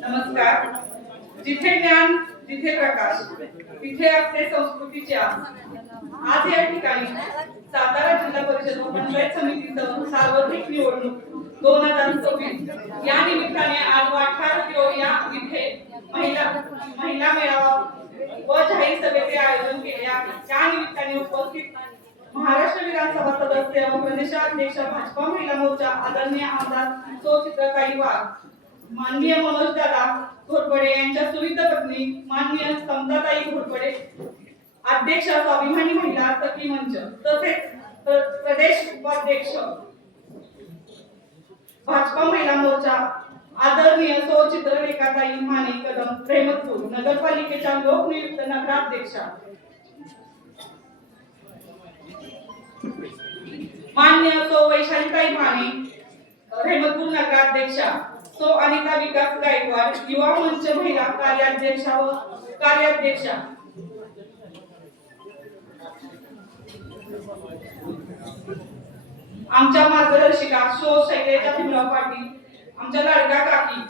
नमस्कार. जिथे ज्ञान जिथे प्रकाश तिथे असते संस्कृतीची आस. आज या ठिकाणी सातारा जिल्हा परिषद व पंचायत समितीचं सार्वत्रिक निवडणूक 2024 या निमित्ताने आज वाठार या इथे महिला मेळावा व जाहीर सभेचे आयोजन केले आहे. त्या निमित्ताने उपस्थित महाराष्ट्र विधानसभा सदस्य व प्रदेशाध्यक्ष भाजपा महिला मोर्चा आदरणीय आमदार सौ चित्रताई वाघ, माननीय मनोजदादा घोरपडे यांच्या सुविध पत्नी माननीय समताताई घोरपडे, अध्यक्ष स्वाभिमानी महिला सखी मंच, तसेच प्रदेश उपाध्यक्ष भाजपा महिला मोर्चा आदरणीय सौ चित्ररेखाताई माने कदम रहमतपूर, नगरपालिकेच्या लोकनियुक्त नगराध्यक्षा मान्य सौ वैशालीताई माने रहमतपूर नगराध्यक्षा, सौ अनिता विकास गायकवाड युवा मंच महिला कार्याध्यक्षा व कार्याध्यक्षा, आमच्या मार्गदर्शिका सौ शैलेजा भीमराव पाटील, आमच्या लाडक्या काकी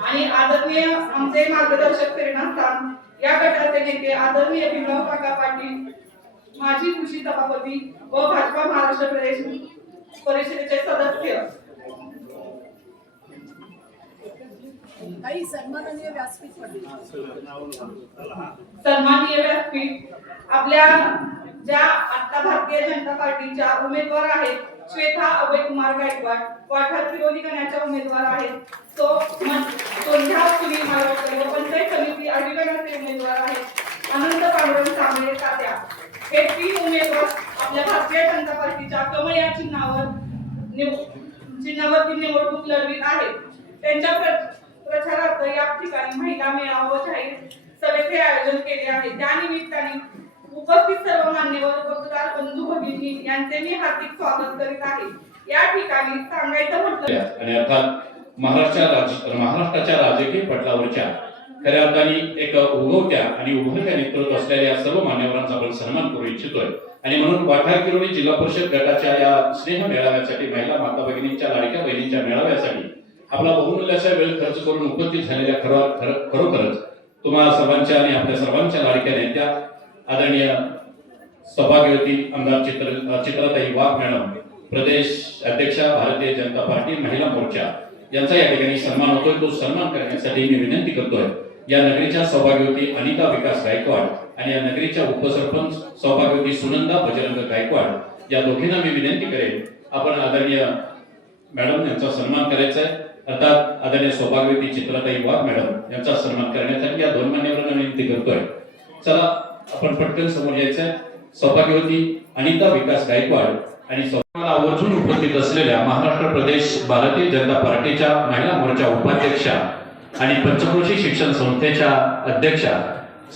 आणि आदरणीय आमचे मार्गदर्शक प्रेरणास्थान या गटाचे नेते आदरणीय भीमराव काका पाटील, माजी कृषी सभापती व भाजपा महाराष्ट्र प्रदेश परिषदेचे सदस्य, सन्माननीय व्यासपीठ आपल्या ज्या आता भारतीय जनता पार्टीच्या उमेदवार आहेत श्वेता अभय कुमार गायकवाड, वाठार विरोधी गणाच्या उमेदवार आहेत सोंध्या सुनील मालवकर व पंचायत समिती आडी गणाचे उमेदवार आहेत अनंत पांडुरंग सांबळे तात्या. हे 3 उमेदवार आपल्या भारतीय जनता पार्टीच्या कमळ या चिन्हावरती निवडणूक लढवित आहेत. त्यांच्या प्रचारार्थ या ठिकाणी महिला मेळावा व जाहीर सभेचे आयोजन केले आहे. त्या निमित्ताने उपस्थित सर्व मान्यवर मतदार बंधू भगिनी यांचे मी हार्दिक स्वागत करीत आहे. या ठिकाणी सांगायचं म्हटलं आणि अर्थात महाराष्ट्राच्या राजकीय पटलावरच्या खऱ्या अर्थाने एक उगवत्या आणि उभरत्या नेतृत्व असलेल्या सर्व मान्यवरांचा आपण सन्मान करू इच्छितोय. आणि म्हणून वाठार किरोळी जिल्हा परिषद गटाच्या या स्नेह मेळाव्यासाठी महिला माता भगिनींच्या लाडक्या बहिणींच्या मेळाव्यासाठी आपला बहुमूल्य असा वेळ खर्च करून उपस्थित झालेल्या खरोखरच तुम्हाला सर्वांच्या आणि आपल्या सर्वांच्या लाडक्या नेत्या आदरणीय सौभाग्यवती आमदार चित्रताई वाघ मॅडम, प्रदेश अध्यक्षा भारतीय जनता पार्टी महिला मोर्चा यांचा या ठिकाणी सन्मान होतोय. तो सन्मान करण्यासाठी मी विनंती करतोय या नगरीच्या सौभाग्यवती अनिता विकास गायकवाड आणि या नगरीच्या उपसरपंच सौभाग्यवती सुनंदा बजरंग गायकवाड या दोघींना मी विनंती करेन आपण आदरणीय मॅडम यांचा सन्मान करायचा आहे. अर्थात आदरणीय सौभाग्यवती चित्रताई वाघ मॅडम यांचा सन्मान करण्यासाठी या 2 मान्यवरांना विनंती करतोय. चला आपण पटकन समोर यायचं आहे. सौभाग्यवती अनिता विकास गायकवाड आणि आवर्जून उपस्थित असलेल्या महाराष्ट्र प्रदेश भारतीय जनता पार्टीच्या महिला मोर्चा उपाध्यक्षा आणि पंचक्रोशी शिक्षण संस्थेच्या अध्यक्षा,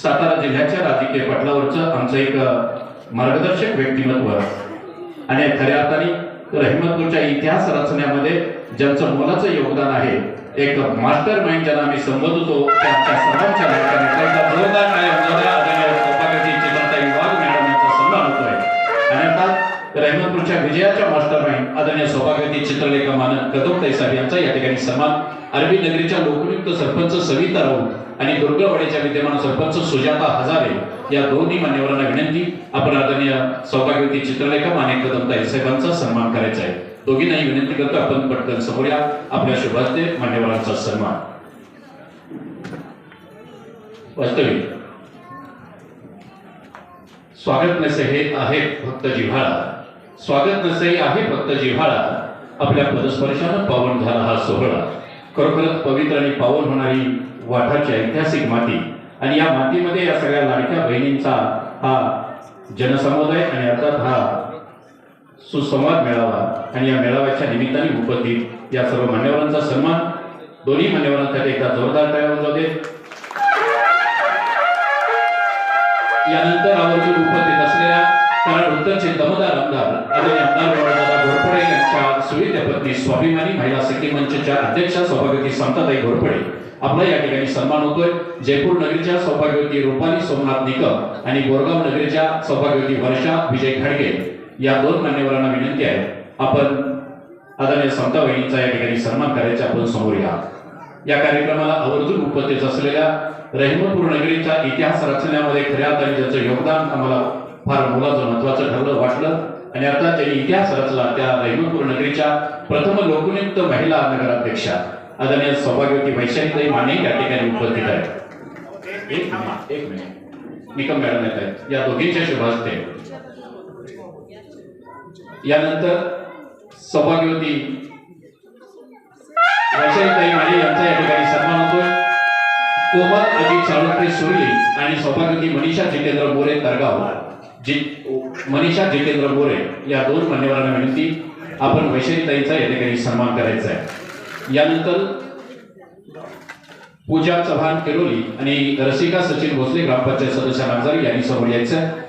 सातारा जिल्ह्याच्या राजकीय पटलावरचं आमचं एक मार्गदर्शक व्यक्तिमत्व आणि खऱ्या अर्थाने रहमतपूरच्या इतिहास रचण्यामध्ये ज्यांचं मोलाचं योगदान आहे, एक मास्टर माइंड ज्यांना आम्ही संबोधतो त्या आमच्या सर्वांच्या जोरदार चित्रताई वाघ मॅडम यांचा सन्मान होतोय. आणि अर्थात रहमतपूरच्या विजयाच्या मास्टर माइंड आदरणीय सौभाग्यवती चित्रलेखा मानन कदमताई साहेब यांचा या ठिकाणी सन्मान. अरबी नगरीच्या लोकनियुक्त सरपंच सविता राऊत आणि दुर्गवाडीच्या विद्यमान सरपंच सुजाता हजारे या दोन्ही मान्यवरांना विनंती आपण आदरणीय सौभाग्यवती चित्रलेखा माने कदमताई साहेबांचा सन्मान करायचा आहे. दोघींनाही विनंती करतो आपण पटकन समोर या. आपल्या शुभ हस्ते मान्यवरांचा सन्मान. वास्तविक स्वागत नसे हे आहे फक्त जिव्हाळा, स्वागत नसे आहे फक्त जिव्हाळा, आपल्या पदस्पर्शानं पावन झाला हा सोहळा. खरोखरच पवित्र आणि पावन होणारी वाठारची ऐतिहासिक माती आणि या मातीमध्ये या सगळ्या लाडक्या बहिणींचा हा जनसमुदाय आणि अर्थात हा सुसंवाद मेळावा आणि या मेळाव्याच्या निमित्ताने उपस्थित या सर्व मान्यवरांचा सन्मान. दोन्ही मान्यवरांसाठी एकदा जोरदार टाळ्या वाजवू दे. यानंतर आवर्जून उपस्थित असलेल्या कारण उत्तरचे दमदार आमदार आदरणीय आमदार मनोजदादा घोरपडे यांच्या सुविध पत्नी स्वाभिमानी महिला सखी मंचच्या अध्यक्षा सौभाग्यवती समताताई घोरपडे आपला या ठिकाणी सन्मान होतोय। जयपूर नगरीच्या सौभाग्यवती रुपाली सोमनाथ निकम आणि बोरगाव नगरीच्या सौभाग्यवती वर्षा विजय खडगे या दोन मान्यवरांना विनंती आहे, आपण आदरणीय समता वहिनीचा या ठिकाणी सन्मान करायचा आपण समोर या। या कार्यक्रमाला आवर्जून उपस्थित असलेल्या रहिमतपूर नगरीच्या इतिहास रचण्यामध्ये खऱ्या अर्थाने ज्याचं योगदान आम्हाला फार मोलाचं महत्वाचं ठरलं वाटलं आणि आता त्यांनी इतिहास रचला त्या रहिमतपूर नगरीच्या प्रथम लोकनियुक्त महिला नगराध्यक्षा आदरणीय सौभाग्यवती वैशालीताई माने या ठिकाणी उपस्थित आहेत। एक मिनिट निकम मॅडम येत आहेत, या दोघींच्या शुभ हस्ते। यानंतर सौभाग्यवती वैशालीताई माने यांचा या ठिकाणी सन्मान होतोय। कोमल अजित चालुक्य सुरली आणि सौभाग्यवती मनीषा जितेंद्र मोरे तरगाव मनीषा जितेंद्र मोरे या दोन मान्यवरांना विनंती, आपण वैशालीताईंचा या ठिकाणी सन्मान करायचा आहे। यानंतर पूजा चव्हाण किरोली आणि रसिका सचिन भोसले ग्रामपंचायत सदस्य नागझरी यांनी समोर यायचं आहे।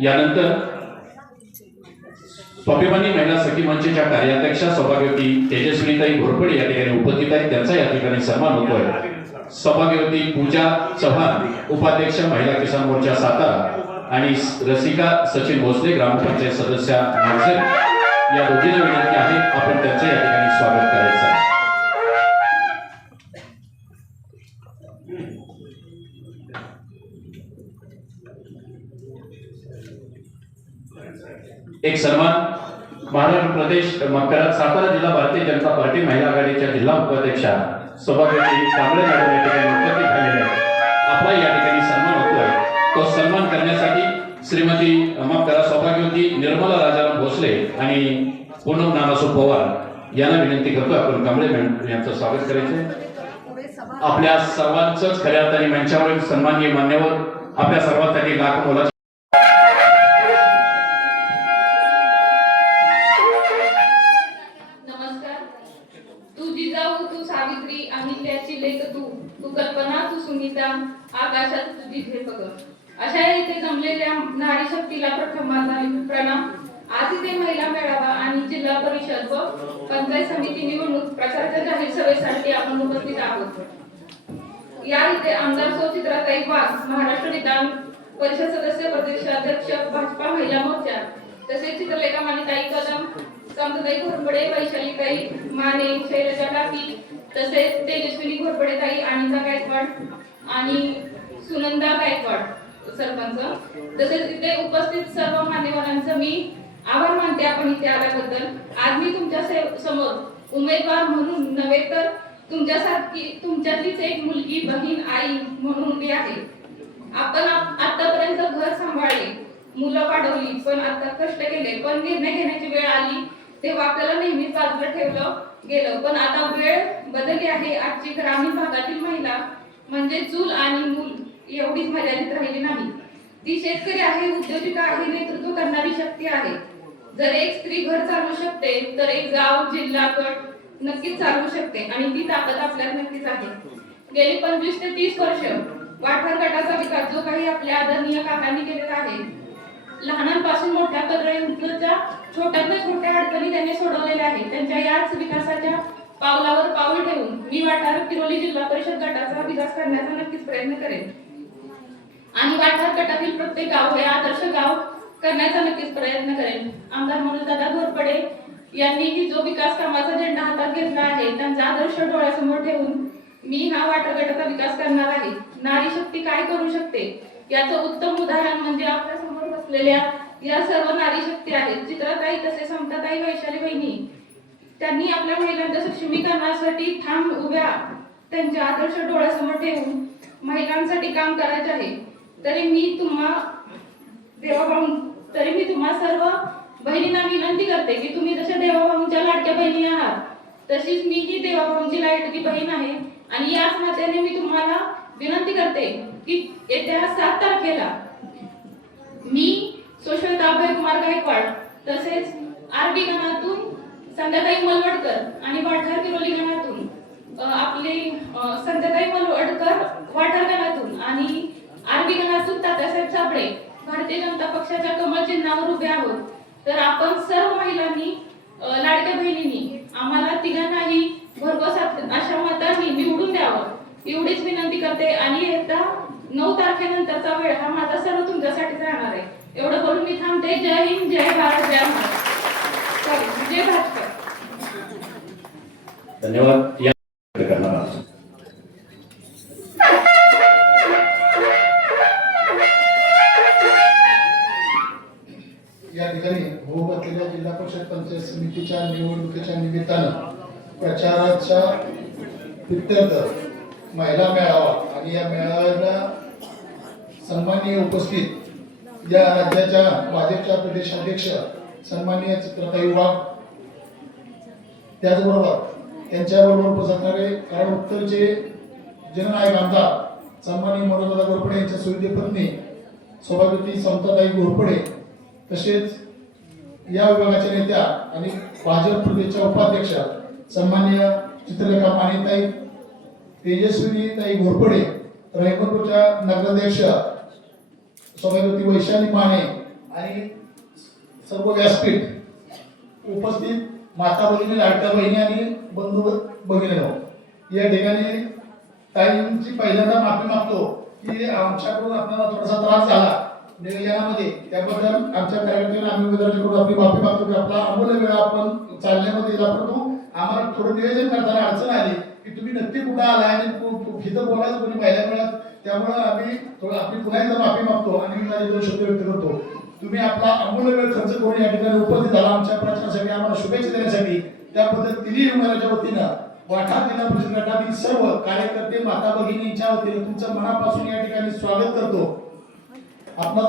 यानंतर स्वाभिमानी महिला सखी मंचच्या कार्याध्यक्षा सौभाग्यवती तेजस्विनीताई घोरपडे या ठिकाणी उपस्थित आहेत, त्यांचा या ठिकाणी सन्मान होतोय। सौभाग्यवती पूजा चव्हाण उपाध्यक्ष महिला किसान मोर्चा सातारा आणि रसिका सचिन भोसले ग्रामपंचायत सदस्य नागझरी या दोघींना विनंती आहे, आपण त्यांचं या ठिकाणी स्वागत करायचं आहे। एक सन्मान महाराष्ट्र प्रदेश सातारा जिल्हा भारतीय जनता पार्टी महिला आघाडीच्या जिल्हा उपाध्यक्षा सौभाग्यवती कांबळे मॅडम या ठिकाणी उपस्थित झालेले आहेत, आपला या ठिकाणी सन्मान होतोय। तो सन्मान करण्यासाठी श्रीमती सौभाग्यवती निर्मला राजाराम भोसले आणि पूनम नानासो पवार यांना विनंती करतो, आपण कांबळे मॅडम यांचं स्वागत करायचं। आपल्या सर्वांचंच खऱ्या अर्थाने मंचावर सन्माननीय मान्यवर आपल्या सर्वांसाठी लाख मोलाचे आकाशात तुझी झेप ग, अशा इथे जमलेल्या नारी शक्तीला प्रथम माझा प्रणाम। आज इथे महिला मेळावा आणि जिल्हा परिषद व पंचायत समिती निवडणूक प्रचाराच्या जाहीर सभेसाठी आपण उपस्थित आहोत। या इथे आमदार सौ चित्राताई वाघ, महाराष्ट्र विधान परिषद सदस्य प्रदेशाध्यक्ष भाजपा महिला मोर्चा, तसेच चित्रलेखा मानेताई कदम, समताई घोरपडे, वैशालीताई माने, शैलजा काकी, तसेच तेजस्विनी घोरपडे ताई, अनिता गायकवाड आणि सुनंदा गायकवाड सरपंच, तसेच इथे उपस्थित सर्व मान्यवरांचं मी आभार मानते आपण इथे आल्याबद्दल। आज मी तुमच्या समोर उमेदवार म्हणून नव्हे तर तुमच्यातलीच एक मुलगी, बहीण, आई म्हणून उभी आहे। आपण आतापर्यंत घर सांभाळले, मुलं वाढवली, पण आता कष्ट केले, पण निर्णय घेण्याची वेळ आली तेव्हा आपल्याला नेहमीच बाजूला ठेवलं गेलं, पण आता वेळ बदलली आहे। आजची ग्रामीण भागातील महिला म्हणजे चूल आणि मूल एवढीच मर्यादित राहिली नाही, ती शेतकरी आहे, उद्योजिका आहे, नेतृत्व करणारी शक्ती आहे। जर एक स्त्री घर चालवू शकते तर एक गाव, जिल्हा, गट नक्कीच चालवू शकते आणि ती ताकद आपल्यात नक्कीच आहे। गेली 25 ते 30 वर्ष वाठार गटाचा विकास जो काही आपल्या आदरणीय काकांनी केलेला आहे, लहानांपासून मोठ्या पर्यंतच्या छोट्यातल्या छोट्या अडचणी त्यांनी सोडवलेल्या आहेत। त्यांच्या याच विकासाच्या पावलावर पाऊल ठेवून मी वाठार किरोली जिल्हा परिषद गटाचा विकास करण्याचा नक्कीच प्रयत्न करेन आणि वाठार गटातील प्रत्येक गाव हे आदर्श गाव करण्याचा नक्कीच प्रयत्न करेन। आमदार मनोजदादा घोरपडे यांनी जो विकास कामाचा झेंडा हातात घेतला आहे, त्यांचा आदर्श डोळ्यासमोर ठेवून मी हा वाठार गटाचा विकास करणार आहे। नारी शक्ती काय करू शकते याचं उत्तम उदाहरण म्हणजे आपल्या समोर बसलेल्या या सर्व नारी शक्ती आहेत। चित्राताई, तसे समताताई, वैशाली बहिणी, त्यांनी आपल्या महिलांच्या सक्षमीकरणासाठी ठाम उभ्या त्यांच्या आदर्श डोळ्यासमोर ठेवून महिलांसाठी काम करायचे आहे। तरी मी तुम्हा सर्व बहिणींना विनंती करते की तुम्ही जशा देवाभाऊंच्या लाडक्या बहिणी आहात, तशीच मी ही देवाभाऊंची लाडकी बहीण आहे आणि याच नात्याने मी तुम्हाला विनंती करते की येत्या 7 तारखेला मी सोशलता अभय कुमार गायकवाड, तसेच आरडी गणातून संध्याताई मलवडकर आणि वाठार किरोली गणातून आपले संध्याताई मलवडकर वाठार गणातून आणि आरडी गणातून तात्यासाहेब साबळे भारतीय जनता पक्षाच्या कमळ चिन्हावर उभे आहोत। तर आपण सर्व महिलांनी, लाडक्या बहिणींनी आम्हाला तिघांनाही भरघोस अशा मतांनी निवडून द्यावं एवढीच विनंती करते आणि येत्या 9 तारखेनंतरचा वेळ हा माझा सर्व तुमच्यासाठी राहणार आहे. एवढं बोलून मी थांबते. जय हिंद, जय भारत, जय महाराष्ट्र. सॉरी, जय भाजपा. धन्यवाद. या करणार आहोत. या ठिकाणी होऊ घातलेल्या जिल्हा परिषद पंचायत समितीच्या निवडणुकीच्या निमित्तानं प्रचाराच्या प्रित्यर्थ महिला मेळावा आणि या मेळाव्याला सन्माननीय उपस्थित या राज्याच्या भाजपच्या प्रदेशाध्यक्ष सन्माननीय चित्रताई वाघ, त्याचबरोबर त्यांच्याबरोबर उपस्थित असणारे कारण उत्तरचे जननायक आमदार सन्माननीय मनोजदादा घोरपडे यांच्या सुविधे पत्नी सौभाग्यवती समताताई घोरपडे, तसेच या विभागाच्या नेत्या आणि भाजप प्रदेशच्या उपाध्यक्ष सन्माननीय चित्रलेखा मानेताई, तेजस्विनीताई घोरपडे, रहिमपूरच्या नगराध्यक्ष सौभाग्यवती वैशाली माने आणि सर्व व्यासपीठ उपस्थित माता भगिनी, लाडक्या बहिणी आणि बंधू भगिनींनो, या ठिकाणी ताईंची पहिल्यांदा माफी मागतो की आमच्याकडून आपल्याला थोडासा त्रास झाला नियोजनामध्ये, त्याबद्दल आमच्या कार्यकर्त्यांना आम्ही उमेदवारांकडून आपली माफी मागतो की आपला अमूल्य वेळ आपण चालण्यामध्ये दिला, परंतु आम्हाला थोडं नियोजन करताना अडचण आली की तुम्ही नक्की कुठं आला आणि इथं बोलायचं कोणी पाहिल्या मिळत, त्यामुळे आम्ही थोडं आपली पुन्हा एकदा माफी मागतो आणि मी माझे 2 शब्द व्यक्त करतो. तुम्ही आपला अमूल्य वेळ खर्च करून या ठिकाणी उपस्थित झाला आमच्या प्रचारासाठी, आम्हाला शुभेच्छा देण्यासाठी. त्याबद्दल तिन्ही उमेदवारांच्या वतीनं वाठा जिल्हा परिषद गटातील सर्व कार्यकर्ते, माता भगिनींच्या वतीनं तुमचं मनापासून या ठिकाणी स्वागत करतो. आपण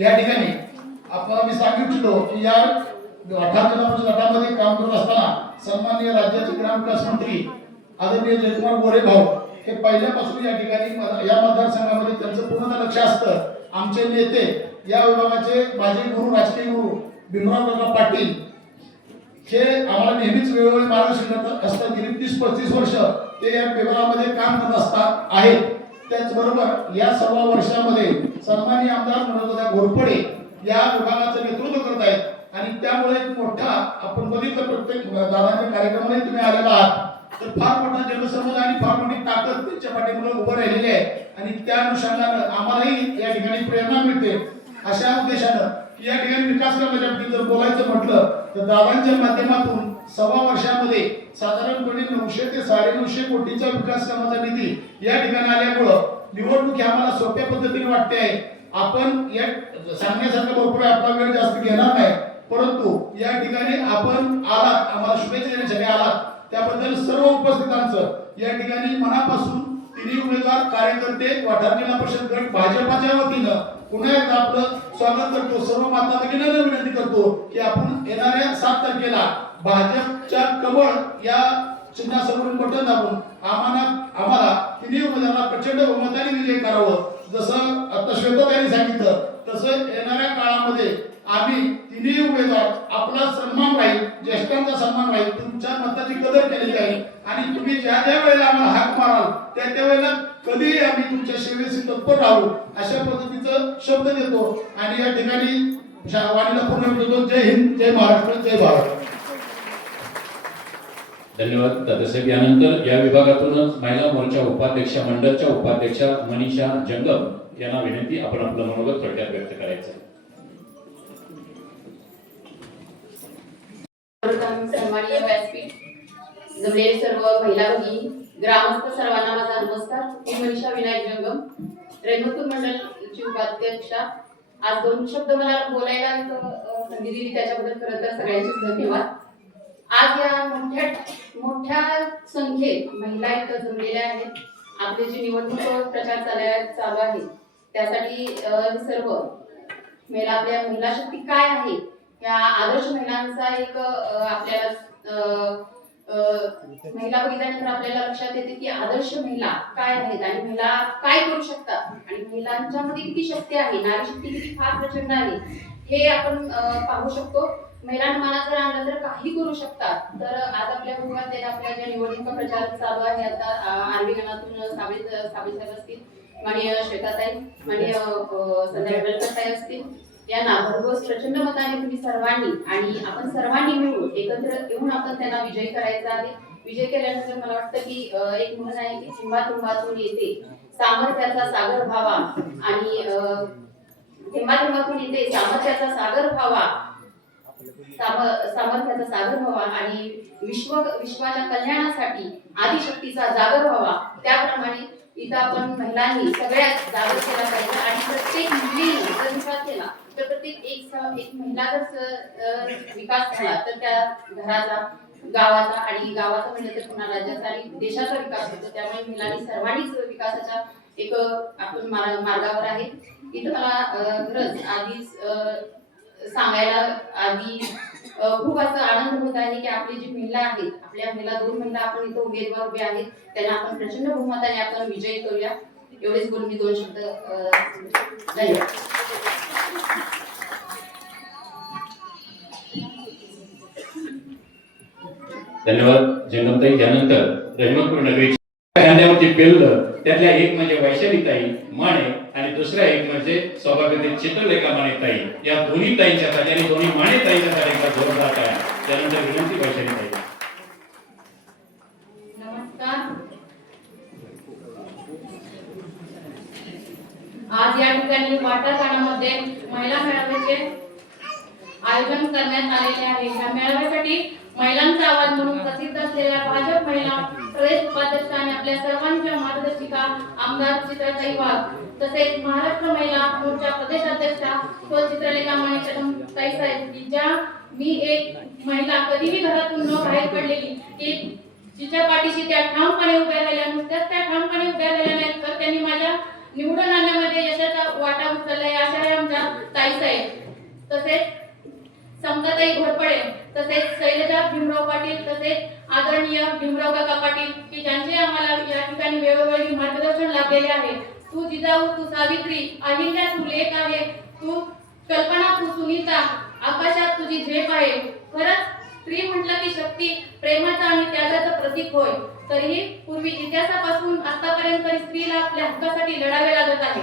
या ठिकाणी आपल्याला मी सांगू इच्छितो की या वाठा जिल्हा परिषद गटामध्ये काम करत असताना सन्माननीय राज्याचे ग्रामविकास मंत्री आदरणीय जयकुमार गोरे भाऊ हे पहिल्यापासून या ठिकाणी या मतदारसंघामध्ये त्यांचं पूर्ण लक्ष असतं. आमचे नेते या विभागाचे माझे गुरु, राजकीय गुरु भीमराव पाटील हे आम्हाला नेहमीच वेळोवेळी मार्गदर्शन असतात. गेली 30-35 वर्ष ते या विभागामध्ये काम करत असतात आहेत. त्याचबरोबर या सर्व वर्षामध्ये सन्माननीय आमदार मनोजदादा घोरपडे या विभागाचं नेतृत्व करत आहेत आणि त्यामुळे एक मोठा आपण बघितलं प्रत्येक दादाच्या कार्यक्रमाला तुम्ही आलेला आहात तर फार मोठा जनसमूह आणि फार मोठी ताकद त्यांच्या पाठीमागे उभं राहिलेली आहे आणि त्या अनुषंगानं आम्हालाही या ठिकाणी प्रेरणा मिळते. अशा उद्देशानं की या ठिकाणी विकास करण्याच्या बाबतीत जर बोलायचं म्हटलं तर दादांच्या माध्यमातून 1.25 वर्षामध्ये साधारणपणे 900 ते 950 कोटीचा विकास कामाचा निधी या ठिकाणी आल्यामुळं निवडणूक ही आम्हाला सोप्या पद्धतीने वाटते आहे. आपण या सांगण्यासारखं भरपूर आपला वेळ जास्त घेणार नाही, परंतु या ठिकाणी आपण आलात, आम्हाला शुभेच्छा देण्यासाठी आलात, त्याबद्दल सर्व उपस्थितांचं या ठिकाणी मनापासून तिन्ही उमेदवार, कार्यकर्ते, वाठार जिल्हा परिषद गट भाजपाच्या वतीनं पुन्हा एकदा आपलं स्वागत करतो. सर्व माता भगिनींना विनंती करतो की आपण येणाऱ्या 7 तारखेला भाजपच्या कमळ या चिन्हासमोरून बटन दाबून आम्हाला तिन्ही उमेदवारांना प्रचंड बहुमताने विजय करावं. जसं आता श्वेताताईंनी सांगितलं तसं येणाऱ्या काळामध्ये आम्ही तिन्ही उमेदवार आपला सन्मान राहील, ज्येष्ठांचा सन्मान राहील, तुमच्या मताची कदर केली जाईल आणि तुम्ही ज्या ज्या वेळेला आम्हाला हाक माराल त्या वेळेला कधीही आम्ही तुमच्या सेवेशी तत्पर राहू अशा पद्धतीचं शब्द देतो आणि या ठिकाणी वाणीला पूर्ण करतो. जय हिंद, जय महाराष्ट्र, जय भारत. धन्यवाद दादासाहेब. यानंतर या विभागातूनच महिला मोर्चा उपाध्यक्षा, मंडळच्या उपाध्यक्षा मनीषा जंगम यांना विनंती आपण आपलं मनोगत थोडक्यात व्यक्त करायचं. सन्माननीय व्यासपीठ, जमलेले सर्व महिला भगिनी, ग्रामस्थ सर्वांना माझा नमस्कार. मी मनीषा विनायक जंगम, रेणुकूर मंडलची उपाध्यक्षा. आज 2 शब्द मला बोलायला संधी दिली त्याच्याबद्दल खरं तर सगळ्यांचेच धन्यवाद. आज या मोठ्या संख्येत महिला इथं जमलेल्या आहेत. आपले जे निवडणूक प्रचार चालू आहे त्यासाठी सर्व आपल्या महिला शक्ती काय आहे या आदर्श महिलांचा एक आपल्याला महिला बघितल्यानंतर आपल्याला लक्षात येते की आदर्श महिला काय आहेत आणि महिला काय करू शकतात आणि महिलांच्या मध्ये किती शक्ती आहे, नारी शक्ती किती फार प्रचंड आहे हे आपण पाहू शकतो. महिलांना मनात जर आणलं तर काही करू शकतात. तर आज आपल्या भागात आपल्या ज्या निवडणुका प्रचार चालू आहे आता आरबी गणातून साबळे साहेब असतील, माननीय श्वेताताई, माननीय संध्या वेळकरताई असतील, यांना भरघोस प्रचंड मताने तुम्ही सर्वांनी आणि आपण सर्वांनी मिळून एकत्र येऊन आपण त्यांना विजयी करायचा आहे. विजय केल्यानंतर मला वाटतं की एक म्हण आहे की थेंबाथेंबातून येते सामर्थ्याचा सागर व्हावा आणि थेंबाथेंबातून येते सामर्थ्याचा सागर व्हावा सामर्थ्याचा सागर व्हावा आणि विश्वाच्या कल्याणासाठी आदिशक्तीचा जागर व्हावा. त्याप्रमाणे इथं आपण महिलांनी सगळ्या जागर केला पाहिजे आणि प्रत्येक मुलीने जर विकास केला तर प्रत्येक एक महिला जर विकास झाला तर त्या घराचा गावाचा आणि गावाचा म्हणजे तर पुन्हा राज्याचा आणि देशाचा विकास होतो. त्यामुळे महिलांनी सर्वांनीच विकासाच्या एक आपण मार्गावर आहे. इथं मला खरंच आधीच सांगायला खूप असं आनंद होत आहे की आपली जी महिला आहेत आपल्या महिला 2 महिला आपण इथं उमेदवार उभे आहेत त्यांना आपण प्रचंड बहुमताने आपण विजयी करूया. एवढेच बोलून मी 2 शब्द धन्यवाद. धन्यवाद जंगमताई. त्यानंतर रहिमतपूर नगरी खांद्यावरती पेललं त्यातल्या एक म्हणजे वैशालीताई माने आणि दुसरा एक म्हणजे सौभाग्यवती चित्रलेखा मानेताई. या दोन्ही ताईंच्यासाठी आणि दोन्ही मानेताईंच्यासाठी एकदा जोरदार आहे. त्यानंतर विनंती वैशालीताई. नमस्कार. आज या ठिकाणी वाटाघाटामध्ये महिला मेळाव्याचे आयोजन करण्यात आलेले आहे. या मेळाव्यासाठी महिलांचा आवाज म्हणून प्रसिद्ध असलेल्या भाजप महिला प्रदेश उपाध्यक्ष आणि आपल्या सर्वांच्या मार्गदर्शिका आमदार चित्राताई वाघ तसेच महाराष्ट्र महिला मोर्चा प्रदेशाध्यक्षा चित्रलेखा माने ताई साहेब की ज्या मी एक महिला कधीही घरातून न बाहेर पडलेली की जिच्या पाठीशी त्या ठामपणे उभ्या राहिल्या नुसत्याच त्या ठामपणे उभ्या राहिल्या नाहीत तर त्यांनी माझ्या निवडून आणण्यामध्ये यशाचा वाटा उचलला. अशा आहे आमच्या ताई साहेब तसेच समताताई घोरपडे तसेच शैलजा भीमराव पाटील तसेच आदरणीय भीमराव काका पाटील की ज्यांचे आम्हाला या ठिकाणी वेळोवेळी मार्गदर्शन लाभलेले आहे. तू जिजाऊ, तू सावित्री, अहिल्या तू लेख आहे, तू कल्पना, तू सुनीता, आकाशात तुझी झेप आहे. खरंच स्त्री म्हटलं की शक्ती, प्रेमाचा आणि त्यागाचं प्रतीक होय. तरीही पूर्वी इतिहासापासून आतापर्यंत स्त्रीला आपल्या हक्कासाठी लढावे लागत आहे.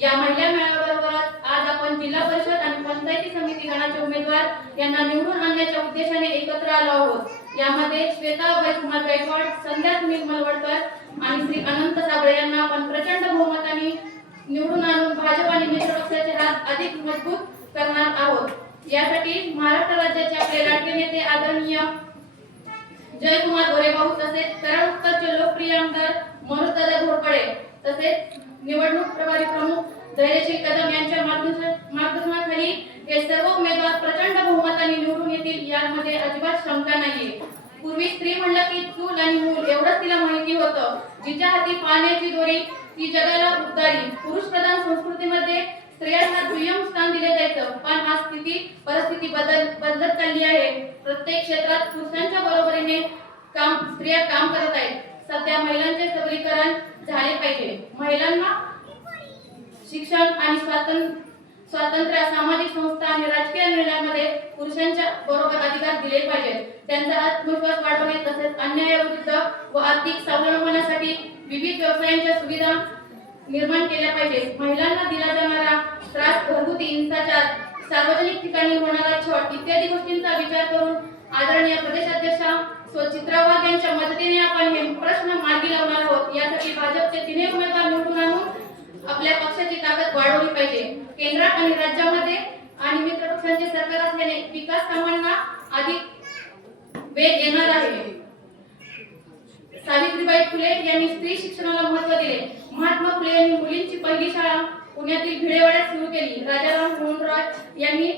या महिला मेळाव्याबरोबरच आज आपण जिल्हा परिषद आणि पंचायती समिती गणाचे उमेदवार यांना निवडून आणण्याच्या उद्देशाने एकत्र आलो आहोत. यामध्ये श्वेता अभयकुमार गायकवाड, संध्या सुनील मलवडकर आणि श्री अनंत साबळे यांना आपण प्रचंड बहुमताने निवडून आणून भाजप आणि मित्र पक्षाचे हात अधिक मजबूत करणार आहोत. यासाठी महाराष्ट्र राज्याचे आपले लाडके नेते आदरणीय जयकुमार गोरेभाऊ तसेच कराड उत्तरचे लोकप्रिय आमदार मनोजदादा घोरपडे तसेच निवडणूक प्रभारी प्रमुख धैर्यशील कदम यांच्या मार्गदर्शनाखाली हे सर्व उमेदवार प्रचंड बहुमताने निवडून येतील यामध्ये अजिबात शंका नाहीये. पूर्वी स्त्री म्हणलं की चूल आणि मूल एवढंच तिला माहिती होतं. जिच्या हाती पाण्याची दोरी ती जगाला उद्गारी. पुरुष प्रधान संस्कृतीमध्ये स्त्रियांना दुय्यम स्थान दिले जायचं पण आज परिस्थिती बदलत चालली आहे. प्रत्येक क्षेत्रात पुरुषांच्या बरोबरीने स्त्रिया काम करत आहेत. सध्या महिलांचे सबलीकरण झाले पाहिजे. महिलांना शिक्षण आणि स्वातंत्र्य, सामाजिक संस्था आणि राजकीय निर्णयामध्ये पुरुषांच्या बरोबर अधिकार दिले पाहिजेत. त्यांचा आत्मविश्वास वाढवणे तसेच अन्यायाविरुद्ध व आर्थिक स्वावलंबनासाठी विविध व्यवसायांच्या सुविधा निर्माण केल्या पाहिजेत. महिलांना दिला जाणारा त्रास, घरगुती हिंसाचार, सार्वजनिक ठिकाणी होणारा छळ इत्यादी गोष्टींचा विचार करून आदरणीय प्रदेशाध्यक्षा चित्रा वाघ यांच्या मदतीने आपण हे प्रश्न मार्गी लावणार आहोत. यासाठी भाजपचे 3 उमेदवार निवडून आणून आपल्या पक्षाची ताकद वाढवली पाहिजे. केंद्रात आणि राज्यामध्ये आणि मित्र पक्षांचे सरकार असल्याने विकास कामांना अधिक वेग येणार आहे. सावित्रीबाई फुले यांनी स्त्री शिक्षणाला महत्त्व दिले. महात्मा फुले यांनी मुलींची पहिली शाळा पुण्यातील भिडेवाड्यात सुरू केली. राजाराम मोहन रॉय यांनी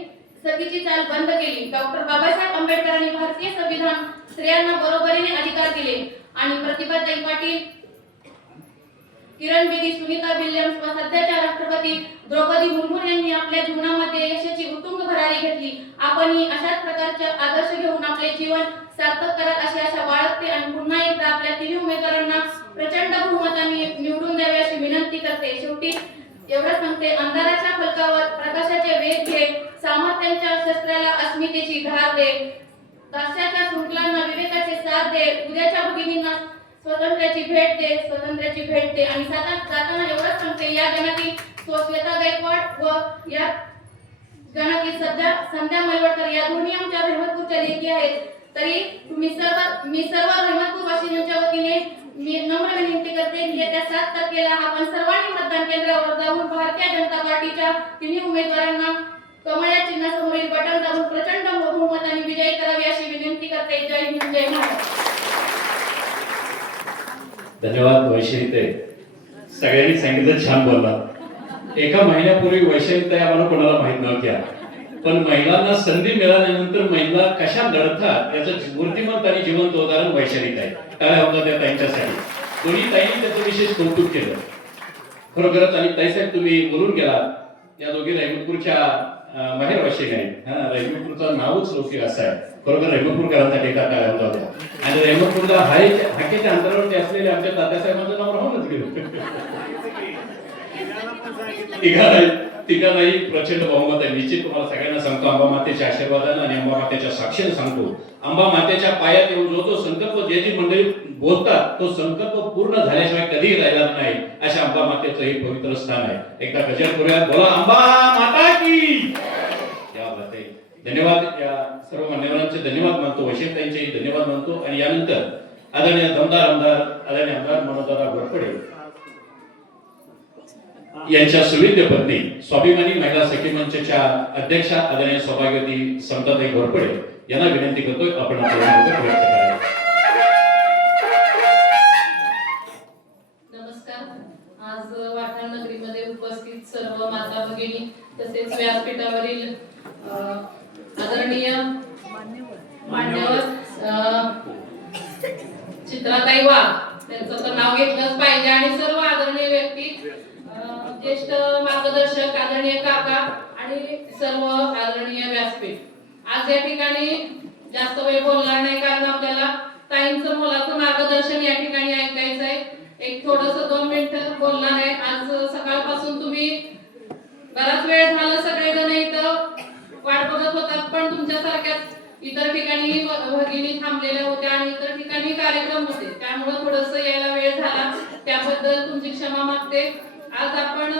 सतीची चाल बंद केली. डॉक्टर बाबासाहेब आंबेडकरांनी भारतीय संविधान स्त्रियांना बरोबरीने अधिकार दिले आणि प्रतिभाताई पाटील, किरण बेदी, सुनीता विल्यम्स व सध्याच्या राष्ट्रपती द्रौपदी मुर्मू यांनी आपल्या जीवनामध्ये यशाची उत्तुंग भरारी घेतली. आपणही अशाच प्रकारचे आदर्श घेऊन आपले जीवन सार्थक करत अशी आशा बाळगते आणि पुन्हा एकदा आपल्या 3 उमेदवारांना प्रचंड बहुमताने निवडून द्यावे अशी विनंती करते. शेवटी एवढं सांगते, अंधाराच्या फलकावर प्रकाशाचे वेध घे, सामर्थ्यांच्या शस्त्राला अस्मितेची धार दे, दास्याच्या शृंखलांना विवेकाचे साथ दे, उद्याच्या भगिनींना स्वातंत्र्याची भेट दे आणि जाताना एवढंच सांगते, या गणातील श्वेता गायकवाड व या कारण की सध्या संध्या मलवडकर या दोन्ही आमच्या रहमतपूरच्या लेकी आहेत. तरी मी सर्व रहमतपूर वासियांच्या वतीने मी नम्र विनंती करते की येत्या 7 तारखेला आपण सर्वांनी मतदान केंद्रावर जाऊन भारतीय जनता पार्टीच्या तिन्ही उमेदवारांना कमळ या चिन्हासमोरील बटन दाबून प्रचंड बहुमताने विजयी करावे अशी विनंती करते. जय हिंद, जय महाराष्ट्र. धन्यवाद वैशालीताई. सगळ्यांनी सांगितलं, छान बोलला. एका महिन्यापूर्वी वैशालीताई आम्हाला कोणाला माहित नव्हत्या, पण महिलांना संधी मिळाल्यानंतर महिला कशा लढतात याचं मूर्तिमंत आणि जिवंत उदाहरण वैशालीताई. काय होतं त्या ताईंच्यासाठी. दोन्ही ताईंनी त्याचं विशेष कौतुक केलं खरोखरच. आणि ताईसाहेब तुम्ही बोलून गेला, या दोघी रहमतपूरच्या माहेरवाशी आहेत. रहमतपूरचं नावच लौकिक असं आहे. खरोखर रहमतपूरकरांसाठी एका काळात होत्या. आणि रहमतपूरला हाकेच्या अंतरावरती असलेले आमच्या तात्यासाहेबांचं नाव राहूनच गेलं. तिघांनाही प्रचंड बहुमत आहे. निश्चित तुम्हाला सगळ्यांना सांगतो, अंबा मातेच्या आशीर्वादानं आणि अंबा मातेच्या साक्षीने सांगतो, अंबा मातेच्या पायात येऊन जो संकल्प जे जी मंडळी बोलतात तो संकल्प पूर्ण झाल्याशिवाय कधीही राहिला नाही. अशा अंबा मातेचं हे पवित्र स्थान आहे. एकदा गजर करूयात, बोला अंबा माता की. या बात आहे. धन्यवाद. या सर्व मान्यवरांचे धन्यवाद मानतो, वैशालीताईंचेही धन्यवाद मानतो. आणि यानंतर आदरणीय दमदार आमदार आदरणीय आमदार मनोजदादा घोरपडे यांच्या सुविद्य पत्नी स्वाभिमानी महिला सखी मंचच्या अध्यक्षा आदरणीय सौभाग्यवती समताताई घोरपडे यांना विनंती करतोय, आपण आपलं मत व्यक्त करावे. नमस्कार. आज वाठार नगरीमध्ये उपस्थित सर्व माता भगिनी तसेच व्यासपीठावरील आदरणीय मान्यवर चित्राताई वाघ, त्यांचं तर नाव घेतलंच पाहिजे, आणि सर्व आदरणीय व्यक्ती, ज्येष्ठ मार्गदर्शक आदरणीय काका आणि सर्व आदरणीय व्यासपीठ. आज या ठिकाणी जास्त वेळ बोलणार नाही, कारण आपल्याला ताईंचं मोलाचं मार्गदर्शन या ठिकाणी ऐकायचं आहे. एक थोडंसं 2 मिनिटं बोलणार आहे. आज सकाळपासून तुम्ही बराच वेळ झाला सगळेजण इथं वाट बघत होतात, पण तुमच्यासारख्याच इतर ठिकाणी भगिनी थांबलेल्या होत्या आणि इतर ठिकाणी कार्यक्रम होते, त्यामुळे थोडंसं यायला वेळ झाला, त्याबद्दल तुमची क्षमा मागते. आज आपण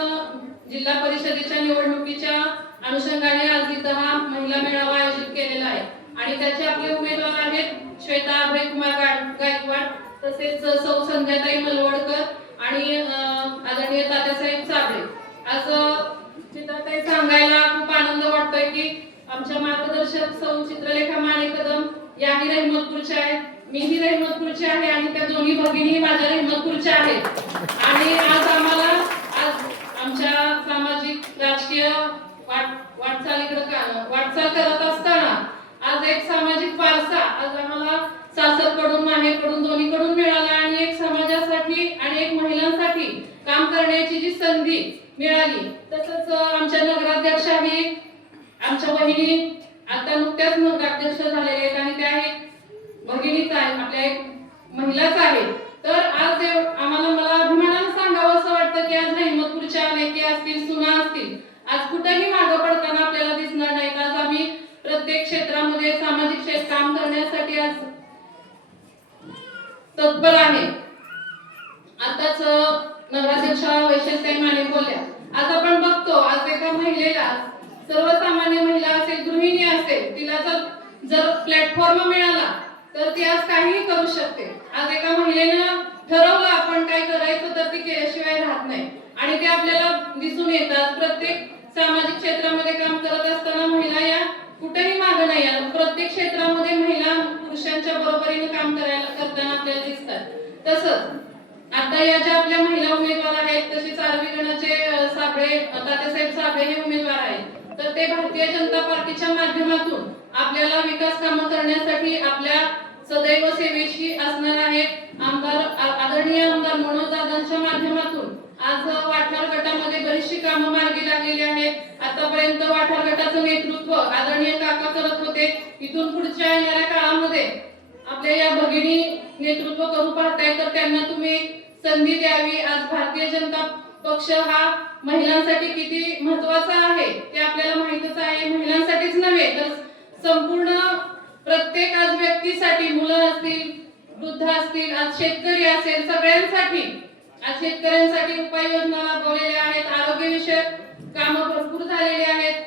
जिल्हा परिषदेच्या निवडणुकीच्या अनुषंगाने आज इथं हा महिला मेळावा आयोजित केलेला आहे आणि त्याचे आपले उमेदवार आहेत श्वेता अभय कुमार गायकवाड, तसेच सौ संध्याताई मलवडकर आणि आदरणीय तात्यासाहेब साबळे. आज चित्राताई सांगायला खूप आनंद वाटतोय की आमच्या मार्गदर्शक सौ चित्रलेखा माने कदम याही रहमतपूरच्या आहेत, मीही रहमतपूरची आहे आणि त्या दोन्ही भगिनी माझ्या रहमतपूरच्या आहेत. आणि आज आम्हाला आमच्या सामाजिक राजकीय वाटचाल करत असताना आज एक सामाजिक वारसा आज आम्हाला सासरकडून माहेरकडून दोन्हीकडून मिळाला आणि एक समाजासाठी आणि एक महिलांसाठी काम करण्याची जी संधी मिळाली. तसंच आमच्या नगराध्यक्षाही आमच्या बहिणी आता नुकत्याच नगराध्यक्ष झालेल्या आहेत आणि त्या एक भगिनीच आहेत, आपल्या एक महिलाच आहेत. तर आज मला अभिमानाने सांगावं असं वाटतं की आज रहमतपूरच्या लेकी असतील, सुना असतील, आज कुठेही मागं पडताना आपल्याला दिसणार नाहीत. आज आम्ही प्रत्येक क्षेत्रामध्ये सामाजिक काम करण्यासाठी आज तत्पर आहे. आताच नगराध्यक्षा वैशालीताई माने बोलल्या. आज आपण बघतो, आज एका महिलेला, सर्वसामान्य महिला असेल, गृहिणी असेल, तिला जर प्लॅटफॉर्म मिळाला तर ती आज काहीही करू शकते. आज एका महिलेनं ठरवलं आपण काय करायचं तर ती केल्याशिवाय राहत नाही आणि ते आपल्याला दिसून येतात. प्रत्येक सामाजिक क्षेत्रामध्ये काम करत असताना महिला या कुठेही मागे नाही. प्रत्येक क्षेत्रामध्ये महिला पुरुषांच्या बरोबरीने काम करताना आपल्याला दिसतात. तसंच आता या ज्या आपल्या महिला उमेदवार आहेत, तसेच आरवी गणाचे साबळे, तात्यासाहेब साबळे हे उमेदवार आहेत, तर ते भारतीय जनता पार्टीच्या माध्यमातून आपल्याला विकास कामं करण्यासाठी आपल्या सदैव सेवेशी असणार आहेत. आदरणीय आमदार मनोजदादांच्या माध्यमातून आज वाठार गटामध्ये बरीचशी कामं मार्गी लागलेली आहेत. आतापर्यंत वाठार गटाचं नेतृत्व आदरणीय काका करत होते. इथून पुढच्या येणाऱ्या काळामध्ये आपल्या या भगिनी नेतृत्व करू पाहताय, तर त्यांना तुम्ही संधी द्यावी. आज भारतीय जनता पक्ष हा महिलांसाठी किती महत्वाचा आहे ते आपल्याला माहितच आहे. महिलांसाठीच नव्हे तर संपूर्ण प्रत्येक आज व्यक्तीसाठी, मुलं असतील, वृद्ध असतील, आज शेतकरी असेल, सगळ्यांसाठी आज शेतकऱ्यांसाठी उपाययोजना राबवलेल्या आहेत. आरोग्यविषयक कामं भरपूर झालेली आहेत.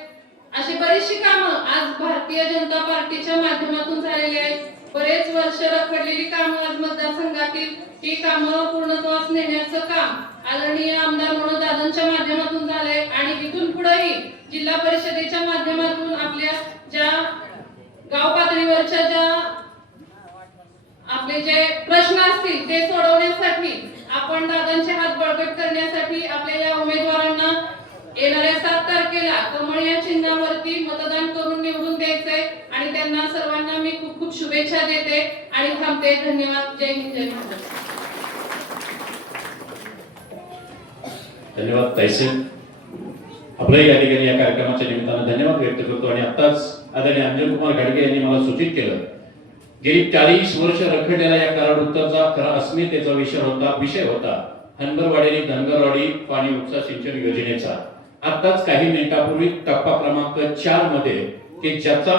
अशी बरीचशी कामं आज भारतीय जनता पार्टीच्या माध्यमातून झालेली आहेत. बरेच वर्ष रखडलेली कामं आज मतदारसंघातील ही कामं पूर्णत्वास नेण्याचं काम आदरणीय आमदार मनोज दादांच्या माध्यमातून झालंय आणि इथून पुढेही जिल्हा परिषदेच्या माध्यमातून आपल्या ज्या गाव पातळीवरच्या ज्या आपले जे प्रश्न असतील ते सोडवण्यासाठी आपण दादांचे हात बळकट करण्यासाठी आपल्या या उमेदवारांना येणाऱ्या 7 तारखेला कमळ या चिन्हावरती मतदान करून निवडून द्यायचंय आणि त्यांना सर्वांना मी खूप खूप शुभेच्छा देते आणि थांबते. धन्यवाद. जय हिंद, जय महाराष्ट्र. धन्यवाद ताईसाहेब. आपल्या या ठिकाणी या कार्यक्रमाच्या निमित्तानं धन्यवाद व्यक्त करतो. आणि आताच आदरणीय अंजन कुमार घाडगे यांनी मला सूचित केलं, गेली 40 वर्ष रखडलेला या कराड उत्तरचा खरा अस्मितेचा विषय होता हनगरवाडी आणि धनगरवाडी पाणी उपसा सिंचन योजनेचा. आताच काही मिनिटापूर्वी टप्पा क्रमांक 4 मध्ये की ज्याचा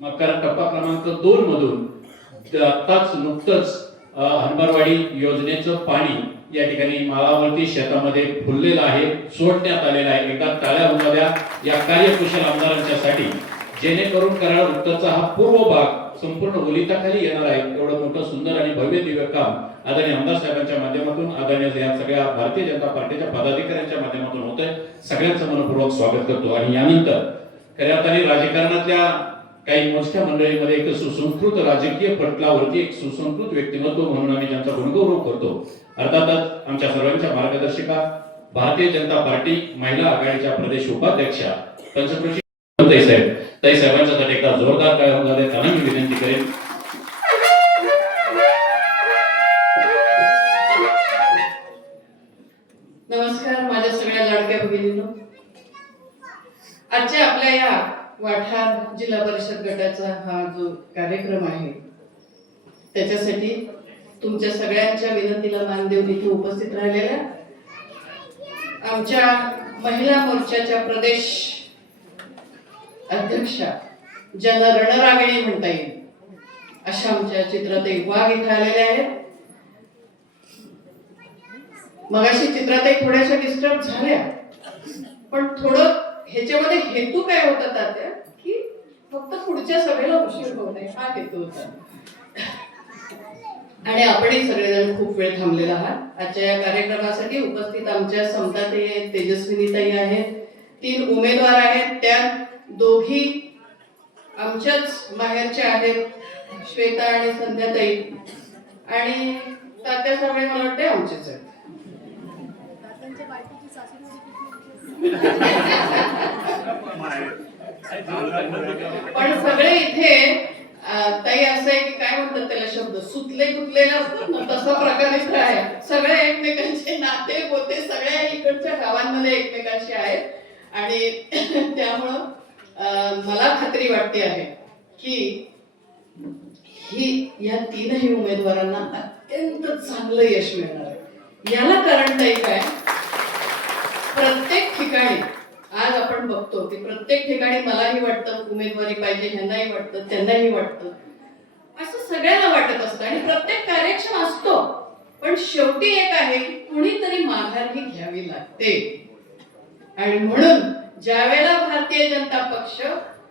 टप्पा क्रमांक 2 मधून आताच नुकतंच हनगरवाडी योजनेचं पाणी या ठिकाणी माळावरती शेतामध्ये फुललेलं आहे, सोडण्यात आलेलं आहे. एकदा टाळ्या होऊ द्या या कार्यकुशल आमदारांच्यासाठी, जेणेकरून कराड उत्तरचा हा पूर्व भाग संपूर्ण ओलिताखाली येणार आहे. एवढं मोठं सुंदर आणि भव्य दिव्य काम आदरणीय आमदार साहेबांच्या माध्यमातून, आदरणीय या सगळ्या भारतीय जनता पार्टीच्या पदाधिकाऱ्यांच्या माध्यमातून होतंय. सगळ्यांचं मनपूर्वक स्वागत करतो. आणि यानंतर खऱ्या अर्थाने राजकारणातल्या काही मोजक्या मंडळीमध्ये एक सुसंस्कृत राजकीय पटलावरती एक सुसंस्कृत व्यक्तिमत्व म्हणून आम्ही ज्यांचा गुणगौरव करतो, अर्थातच आमच्या सर्वांच्या मार्गदर्शिका भारतीय जनता पार्टी महिला आघाडीच्या प्रदेश उपाध्यक्षा पंचकृषी ताईसाहेबांच्यासाठी एकदा जोरदार टाळ्या होऊ द्या त्यांना मी विनंती करेन. नमस्कार माझ्या सगळ्या लाडक्या भगिनींनो. आजच्या आपल्या या वाठार जिल्हा परिषद गटाचा हा जो कार्यक्रम आहे त्याच्यासाठी तुमच्या सगळ्यांच्या विनंतीला मान देऊन इथे उपस्थित राहिलेल्या आमच्या महिला मोर्चाच्या प्रदेश अध्यक्षा, ज्यांना रणरागिणी म्हणता येईल अशा आमच्या चित्राताई वाघ इथे आलेल्या आहेत. मगाशी चित्राताई थोड्याशा डिस्टर्ब झाल्या, पण थोडं ह्याच्यामध्ये हेतू काय होता तात्या, की फक्त पुढच्या सभेला उशीर होऊ नये हा हेतू होता. आणि आपणही सगळेजण खूप वेळ थांबलेला आहात. आजच्या या कार्यक्रमासाठी उपस्थित आमच्या समताताई आहेत, तेजस्विनीताई आहेत, 3 उमेदवार आहेत. त्या दोघी आमच्याच माहेरच्या आहेत, श्वेता आणि संध्याताई. आणि तात्या सगळे मला वाटते आमचेच आहेत. पण सगळे इथे ताई असं आहे की काय म्हणतात त्याला शब्द, सुतले कुतलेले असतात ना, तसा प्रकार इथे आहे. सगळे एकमेकांचे नाते होते सगळ्या इकडच्या गावांमध्ये एकमेकांशी आहेत. आणि त्यामुळं मला खात्री वाटते आहे की या 3ही उमेदवारांना अत्यंत चांगलं यश मिळणार आहे. याला कारण ताई काय, प्रत्येक ठिकाणी आज आपण बघतो की प्रत्येक ठिकाणी मलाही वाटतं उमेदवारी पाहिजे, ह्यांनाही वाटतं, त्यांनाही वाटतं, असं सगळ्यांना वाटत असतं आणि प्रत्येक कार्यक्षम असतो. पण शेवटी एक आहे की कुणीतरी माघार ही घ्यावी लागते. आणि म्हणून ज्यावेळेला भारतीय जनता पक्ष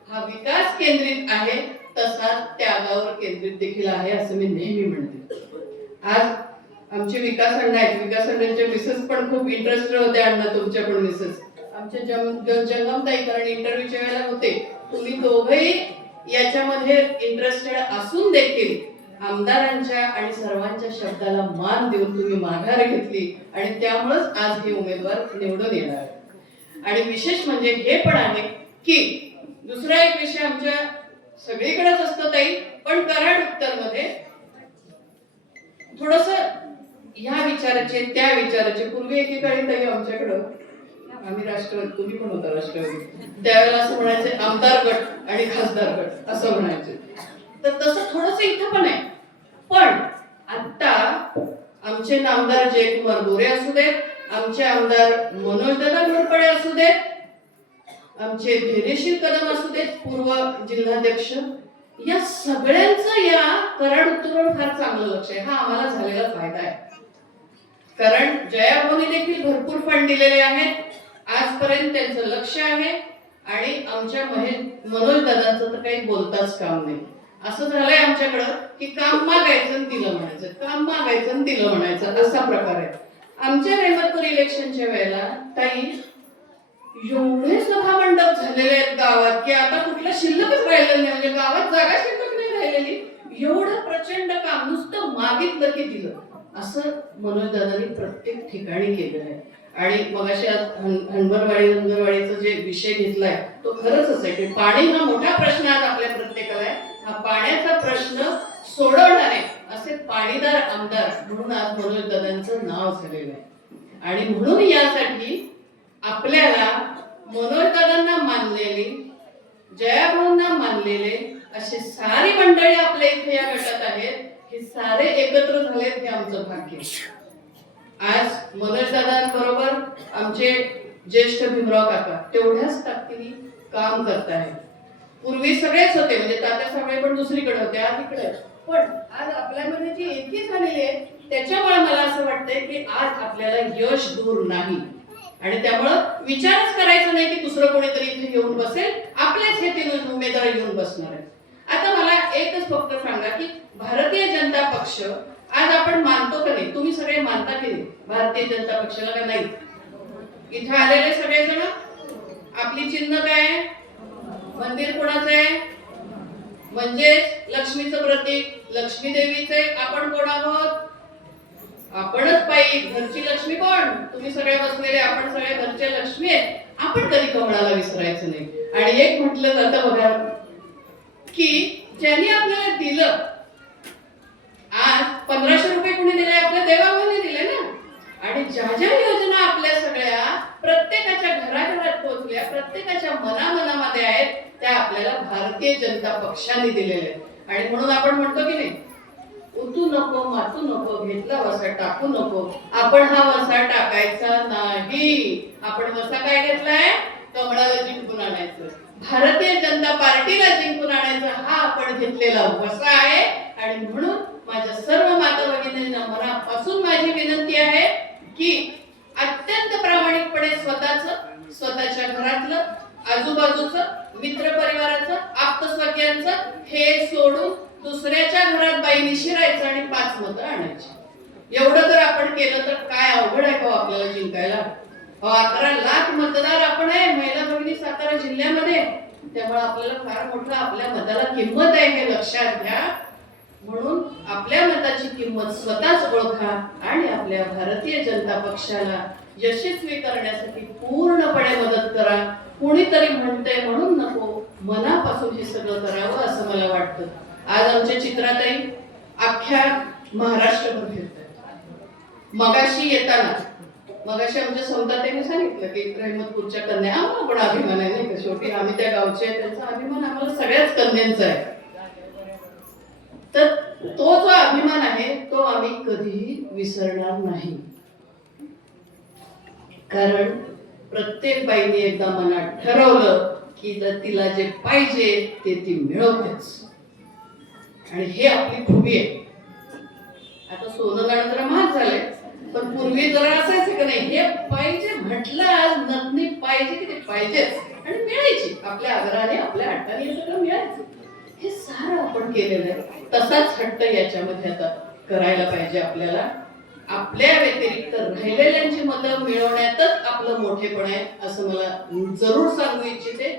हा विकास केंद्रित आहे तसा त्यागावर केंद्रित देखील आहे असं मी नेहमी म्हणते. आज आमचे विकास अण्णा आहेत, विकास अण्णांच्या मिसेस पण खूप इंटरेस्टेड होते. अण्णा तुमच्या पण मिसेस आमचे जंगमताई, कारण इंटरव्ह्यूच्या वेळेला होते, तुम्ही दोघेही याच्यामध्ये इंटरेस्टेड असून देखील आमदारांच्या आणि सर्वांच्या शब्दाला मान देऊन तुम्ही माघार घेतली आणि त्यामुळेच आज हे उमेदवार निवडून येणार आहे. आणि विशेष म्हणजे हे पण आहे की दुसरा एक विषय आमच्या सगळीकडेच असतो ताई, पण कराड उत्तर मध्ये थोडस ह्या विचाराचे त्या विचाराचे, पूर्वी एकेकाळी ताई आमच्याकडं, आम्ही राष्ट्रवादी, तुम्ही पण होता राष्ट्रवादी, त्यावेळेला असं म्हणायचे आमदार गट आणि खासदार गट असं म्हणायचे. तर तसं थोडस इथं पण आहे. पण आता आमचे नामदार जयकुमार गोरे असू देत, आमचे आमदार मनोजदादा घोरपडे असू देत, आमचे धैर्यशील कदम असू देत पूर्व जिल्हाध्यक्ष, या सगळ्यांचं या कराड उत्तरवर फार चांगलं लक्ष आहे. हा आम्हाला झालेला फायदा आहे. कारण जयाभाऊनी देखील भरपूर फंड दिलेले आहेत. आजपर्यंत त्यांचं लक्ष आहे आणि आमच्या मनोज दादांचं तर काही बोलताच काम नाही. असं झालंय आमच्याकडं की काम मागायचं आणि दिलं म्हणायचं, काम मागायचं आणि दिलं म्हणायचं, असा प्रकार आहे. आमच्या रेहमतपूर इलेक्शनच्या वेळेला ताई एवढे सभा मंडप झालेले आहेत गावात की आता कुठलं शिल्लकच राहिलेलं नाही, म्हणजे गावात जागा शिल्लक नाही राहिलेली. एवढं प्रचंड काम नुसतं मागितलं की दिलं, असं मनोज दादांनी प्रत्येक ठिकाणी केलं आहे. आणि मग अशा हंबरवाडीचा जे विषय घेतलाय तो खरंच आहे की पाणी हा मोठा प्रश्न आज आपल्या प्रत्येकाला आहे. हा पाण्याचा प्रश्न सोडवणारे असे पाणीदार आमदार म्हणून आज मनोज दादांचं नाव झालेलं आहे. आणि म्हणून यासाठी आपल्याला मनोज दादांना मानलेली, जयाभाऊंना मानलेले असे सारी मंडळी आपल्या इथे या गटात आहेत. हे सारे एकत्र झालेत, हे आमचं भाग्य. आज मनोज दादांबरोबर आमचे ज्येष्ठ भीमराव काका तेवढ्याच ताकदीने काम करत आहेत. पूर्वी सगळेच होते, म्हणजे तात्या सगळे पण दुसरीकडे होते, आज इकडे. पण आज आपल्यामध्ये जी एकी झालेली आहे त्याच्यामुळे मला असं वाटतंय की आज आपल्याला यश दूर नाही. आणि त्यामुळं विचारच करायचा नाही की दुसरं कोणीतरी इथे येऊन बसेल, आपल्याच हे 3 उमेदवार येऊन बसणार आहेत. आता मला एकच फक्त सांगा की भारतीय जनता पक्ष आज आपण मानतो का नाही? तुम्ही सगळे मानता की नाही भारतीय जनता पक्षाला का नाही? इथे आलेले सगळेजण आपली चिन्ह काय आहे? मंदिर कोणाचं आहे? म्हणजेच लक्ष्मीचं प्रतीक, लक्ष्मी देवीचे. आपण कोण आहोत? आपणच पायी. घरची लक्ष्मी कोण? तुम्ही सगळे बसलेले, आपण सगळे घरच्या लक्ष्मी आहेत. आपण कधी कोणाला विसरायचं नाही. आणि एक म्हटलं जातं बघा की ज्यांनी आपल्याला दिलं, आज 1500 रुपये कोणी दिले? आपल्या देवाभाऊने दिले ना. आणि ज्या ज्या योजना आपल्या सगळ्या प्रत्येकाच्या घराघरात पोहोचल्या, प्रत्येकाच्या मनामनामध्ये आहेत, त्या आपल्याला भारतीय जनता पक्षाने दिलेल्या आहेत. आणि म्हणून आपण म्हणतो की नाही, उतू नको, मातू नको, घेतला वसा टाकू नको. आपण हा वसा टाकायचा नाही. आपण वसा काय घेतलाय? कमळाला जिंकून आणायचं, भारतीय जनता पार्टीला जिंकून आणायचं, हा आपण घेतलेला वसा आहे. आणि म्हणून माझ्या सर्व माता भगिनींना मनापासून माझी विनंती आहे की अत्यंत प्रामाणिकपणे स्वतःच्या घरातलं, आजूबाजूचं, मित्र परिवाराचं, आप्तस्वकीयांचं हे सोडून दुसऱ्याच्या घरात बाईनी शिरायचं आणि 5 मतं आणायची. एवढं जर आपण केलं तर काय अवघड आहे का आपल्याला जिंकायला? 11 लाख मतदार आपण आहे महिला भगिनी सातारा जिल्ह्यामध्ये. त्यामुळे आपल्याला फार मोठं आपल्या मताला किंमत आहे हे लक्षात घ्या. म्हणून आपल्या मताची किंमत स्वतःच ओळखा आणि आपल्या भारतीय जनता पक्षाला यशस्वी करण्यासाठी पूर्णपणे मदत करा. कुणीतरी म्हणतंय म्हणून नको, मनापासून हे सगळं करावं असं मला वाटतं. आज आमच्या चित्राताई अख्ख्या महाराष्ट्रभर फिरतात. मगाशी आमच्या सौदाताईने सांगितलं की रहमतपूरच्या कन्या, आपण अभिमान आहे नाही का, शेवटी आम्ही त्या गावचे, त्यांचा अभिमान आम्हाला सगळ्याच कन्यांचा आहे. तर तो जो अभिमान आहे तो आम्ही कधीही विसरणार नाही. कारण प्रत्येक बाईने एकदा मनात ठरवलं की जर तिला जे पाहिजे ते ती मिळवतेच. आणि हे आपली खूबी आहे. आता सोनं गाणं जरा महाग झालंय, पण पूर्वी जरा असायचं का नाही, हे पाहिजे म्हटलं, आज नथनी पाहिजे की ते पाहिजेच, आणि मिळायची. आपल्या आग्रहाने, आपल्या हट्टाने हे सगळं मिळायचं. हे सारं आपण केलेलं आहे. तसाच हट्ट याच्यामध्ये आता करायला पाहिजे आपल्याला. आपल्या व्यतिरिक्त राहिलेल्यांची मतं मिळवण्यातच आपलं मोठेपण आहे असं मला जरूर सांगू इच्छिते.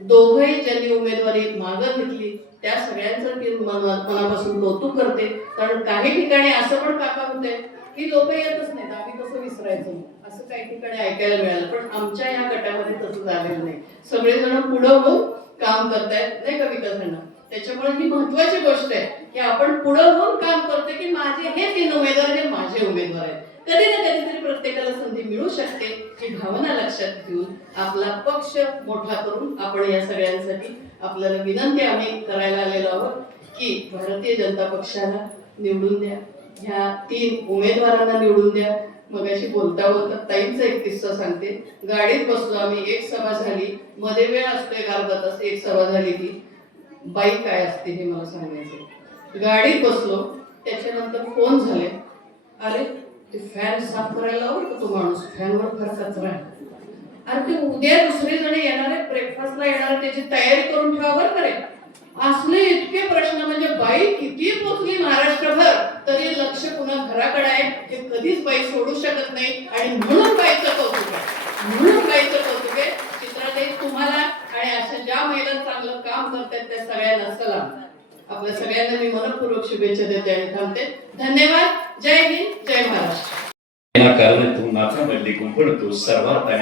दोघंही ज्यांनी उमेदवारी मागं घेतली त्या सगळ्यांचं मी मनापासून कौतुक करते. कारण काही ठिकाणी असं पण काका होते की लोक येतच नाहीत, आम्ही कसं विसरायचं, असं काही ठिकाणी ऐकायला मिळालं. पण आमच्या या गटामध्ये तसं झालेलं नाही. सगळेजण पुढं होऊन काम करतायत नाही का विकासांना. त्याच्यामुळे ही महत्वाची गोष्ट आहे की आपण पुढं होऊन काम करतोय की माझे हे 3 उमेदवार हे माझे उमेदवार आहेत. कधी ना कधीतरी प्रत्येकाला संधी मिळू शकते. ही भावना लक्षात घेऊन आपला पक्ष मोठा करून आपण या सगळ्यांसाठी आपल्याला विनंती आम्ही करायला आलेलो आहोत की भारतीय जनता पक्षाला निवडून द्या, ह्या 3 उमेदवारांना निवडून द्या. मगाशी बोलता बोलता ताईंचा एक किस्सा सांगते. गाडीत बसलो आम्ही, एक सभा झाली, मध्ये वेळ असतो 1 अर्धा तास, एक सभा झाली. ती बाई काय असते हे मला सांगायचं. गाडीत बसलो, त्याच्यानंतर फोन झाले, अरे ते फॅन साफ करायला लावलं का तो माणूस, फॅनवर फार कचरा आहे. आणि ते उद्या दुसरे जण येणारे ब्रेकफास्टला येणारे त्याची तयारी करून ठेवा बरं करे. असले इतके प्रश्न म्हणजे बाई किती पोचली महाराष्ट्रभर तरी लक्ष पुन्हा घराकडे आहे. हे कधीच बाई सोडू शकत नाही आणि म्हणून बाईचं कौतुक आहे, म्हणून बाईचं कौतुक आहे. चित्राताई तुम्हाला आणि अशा ज्या महिला चांगलं काम करतात त्या सगळ्यांना सलाम. आपल्या सगळ्यांना मी मनपूर्वक शुभेच्छा देते आणि थांबते. धन्यवाद. जय हिंद, जय महाराष्ट्र. या कारणातून नाथामधली कुंपण तू सर्वात आणि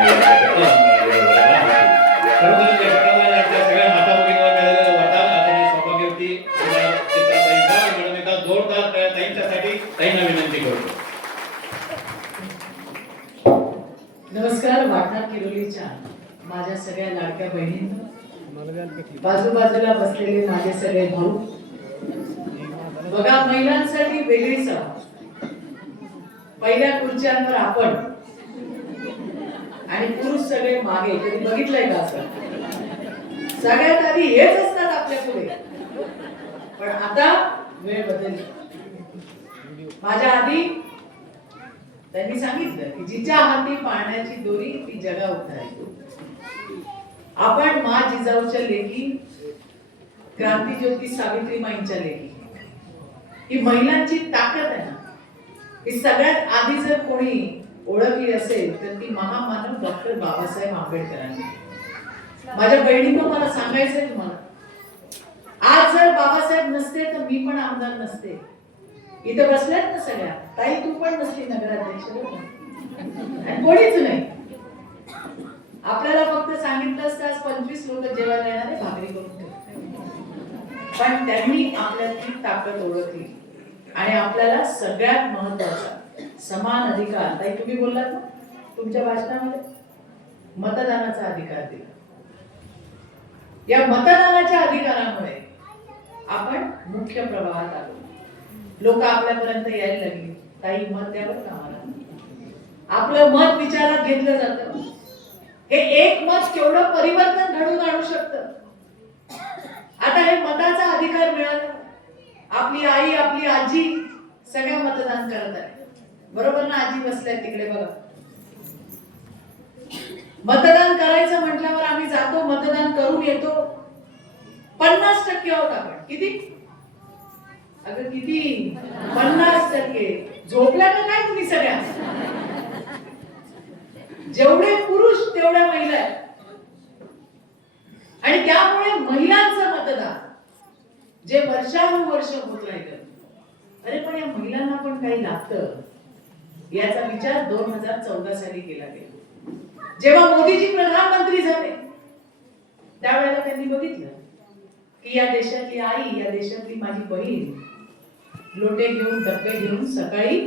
खरोखर त्या गटाला आणि आपल्या सगळ्या माता भगिनीला मिळालेलं वरदान आणि सौभाग्यवती चित्राताई मॅडम एकदा जोरदार ताईंच्यासाठी ताईंना विनंती करतो. नमस्कार. वाटणार किरोलीच्या माझ्या सगळ्या लाडक्या बहिणींनो, बाजूबाजूला बसलेले माझे सगळे भाऊ, बघा महिलांसाठी वेगळी सभा. पहिल्या खुर्च्यांवर आपण आणि पुरुष सगळे मागे. कधी बघितलंय का असं? सगळ्यात आधी हेच असतात आपल्या पुढे. पण आता वेळ बदलली. माझ्या आधी त्यांनी सांगितलं की जिच्या हाती पाण्याची दोरी ती जगा उतरायची. आपण मा जिजाऊच्या लेकी, क्रांतीज्योती सावित्रीमाईंच्या लेकी. ही महिलांची ताकद आहे ना, ही सगळ्यात आधी जर कोणी ओळखली असेल तर ती महामानव डॉक्टर बाबासाहेब आंबेडकरांनी. माझ्या बहिणींनो, मला सांगायचंय तुम्हाला, आज जर बाबासाहेब नसते तर मी पण आमदार नसते. इथं बसल्यात ना सगळ्या ताई, तू पण नसली नगराध्यक्ष आणि कोणीच नाही. आपल्याला फक्त सांगितलं असतं आज 25 लोक जेवायला येणारे, भाकरी करून ठेवते. पण त्यांनी आपल्यातली ताकद ओळखली आणि आपल्याला सगळ्यात महत्वाचा समान अधिकार. ताई तुम्ही बोललात ना तुमच्या भाषणामध्ये, मतदानाचा अधिकार दिला. या मतदानाच्या अधिकारामुळे आपण मुख्य प्रवाहात आलो. लोक आपल्यापर्यंत यायला लागली. ताई मत द्यावर का मला? आपलं मत विचारात घेतलं जातं. हे एक मत केवढं परिवर्तन घडवून आणू शकतं. आता हे मताचा अधिकार मिळाला. आपली आई, आपली आजी सगळ्या मतदान करत आहे. बरोबर ना? आजी बसल्या तिकडे बघा. मतदान करायचं म्हटल्यावर आम्ही जातो, मतदान करून येतो. 50% आहोत आपण. किती? अगं किती? 50%. झोपल्या का काय तुम्ही सगळ्या? जेवढे पुरुष तेवढ्या महिला आहेत. आणि त्यामुळे महिलांचं मतदान जे वर्षानुवर्ष होत राहिलं. अरे पण या महिलांना पण काही लागतं याचा विचार 2014 साली केला गेला. जेव्हा मोदीजी प्रधानमंत्री झाले त्यावेळेला त्यांनी बघितलं की या देशातली आई, या देशातली माझी बहीण लोटे घेऊन, डब्बे घेऊन सकाळी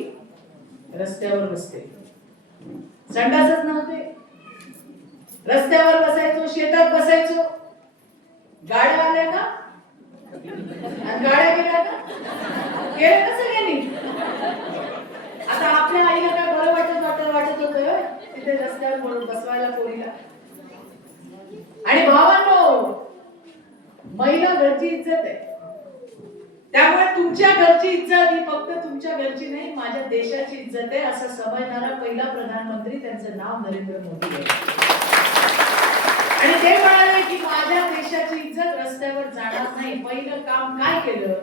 रस्त्यावर बसते. संडासच नव्हते, रस्त्यावर बसायचो, शेतात बसायचो. गाड्या आल्या का? आणि गाड्या गेल्या का? गेल्या का सगळ्यांनी? आता आपल्या आईला काय बरं वाटत होतं तिथे रस्त्यावर बसवायला पोरीला. आणि भावांनो, महिला घरची इज्जत आहे. त्यामुळे तुमच्या घरची इज्जत ही फक्त तुमच्या घरची नाही, माझ्या देशाची इज्जत आहे असं समजणारा पहिला प्रधानमंत्री, त्यांचं नाव नरेंद्र मोदी आहे. आणि ते म्हणाले की माझ्या देशाची इज्जत रस्त्यावर जाणार नाही. पहिलं काम काय केलं?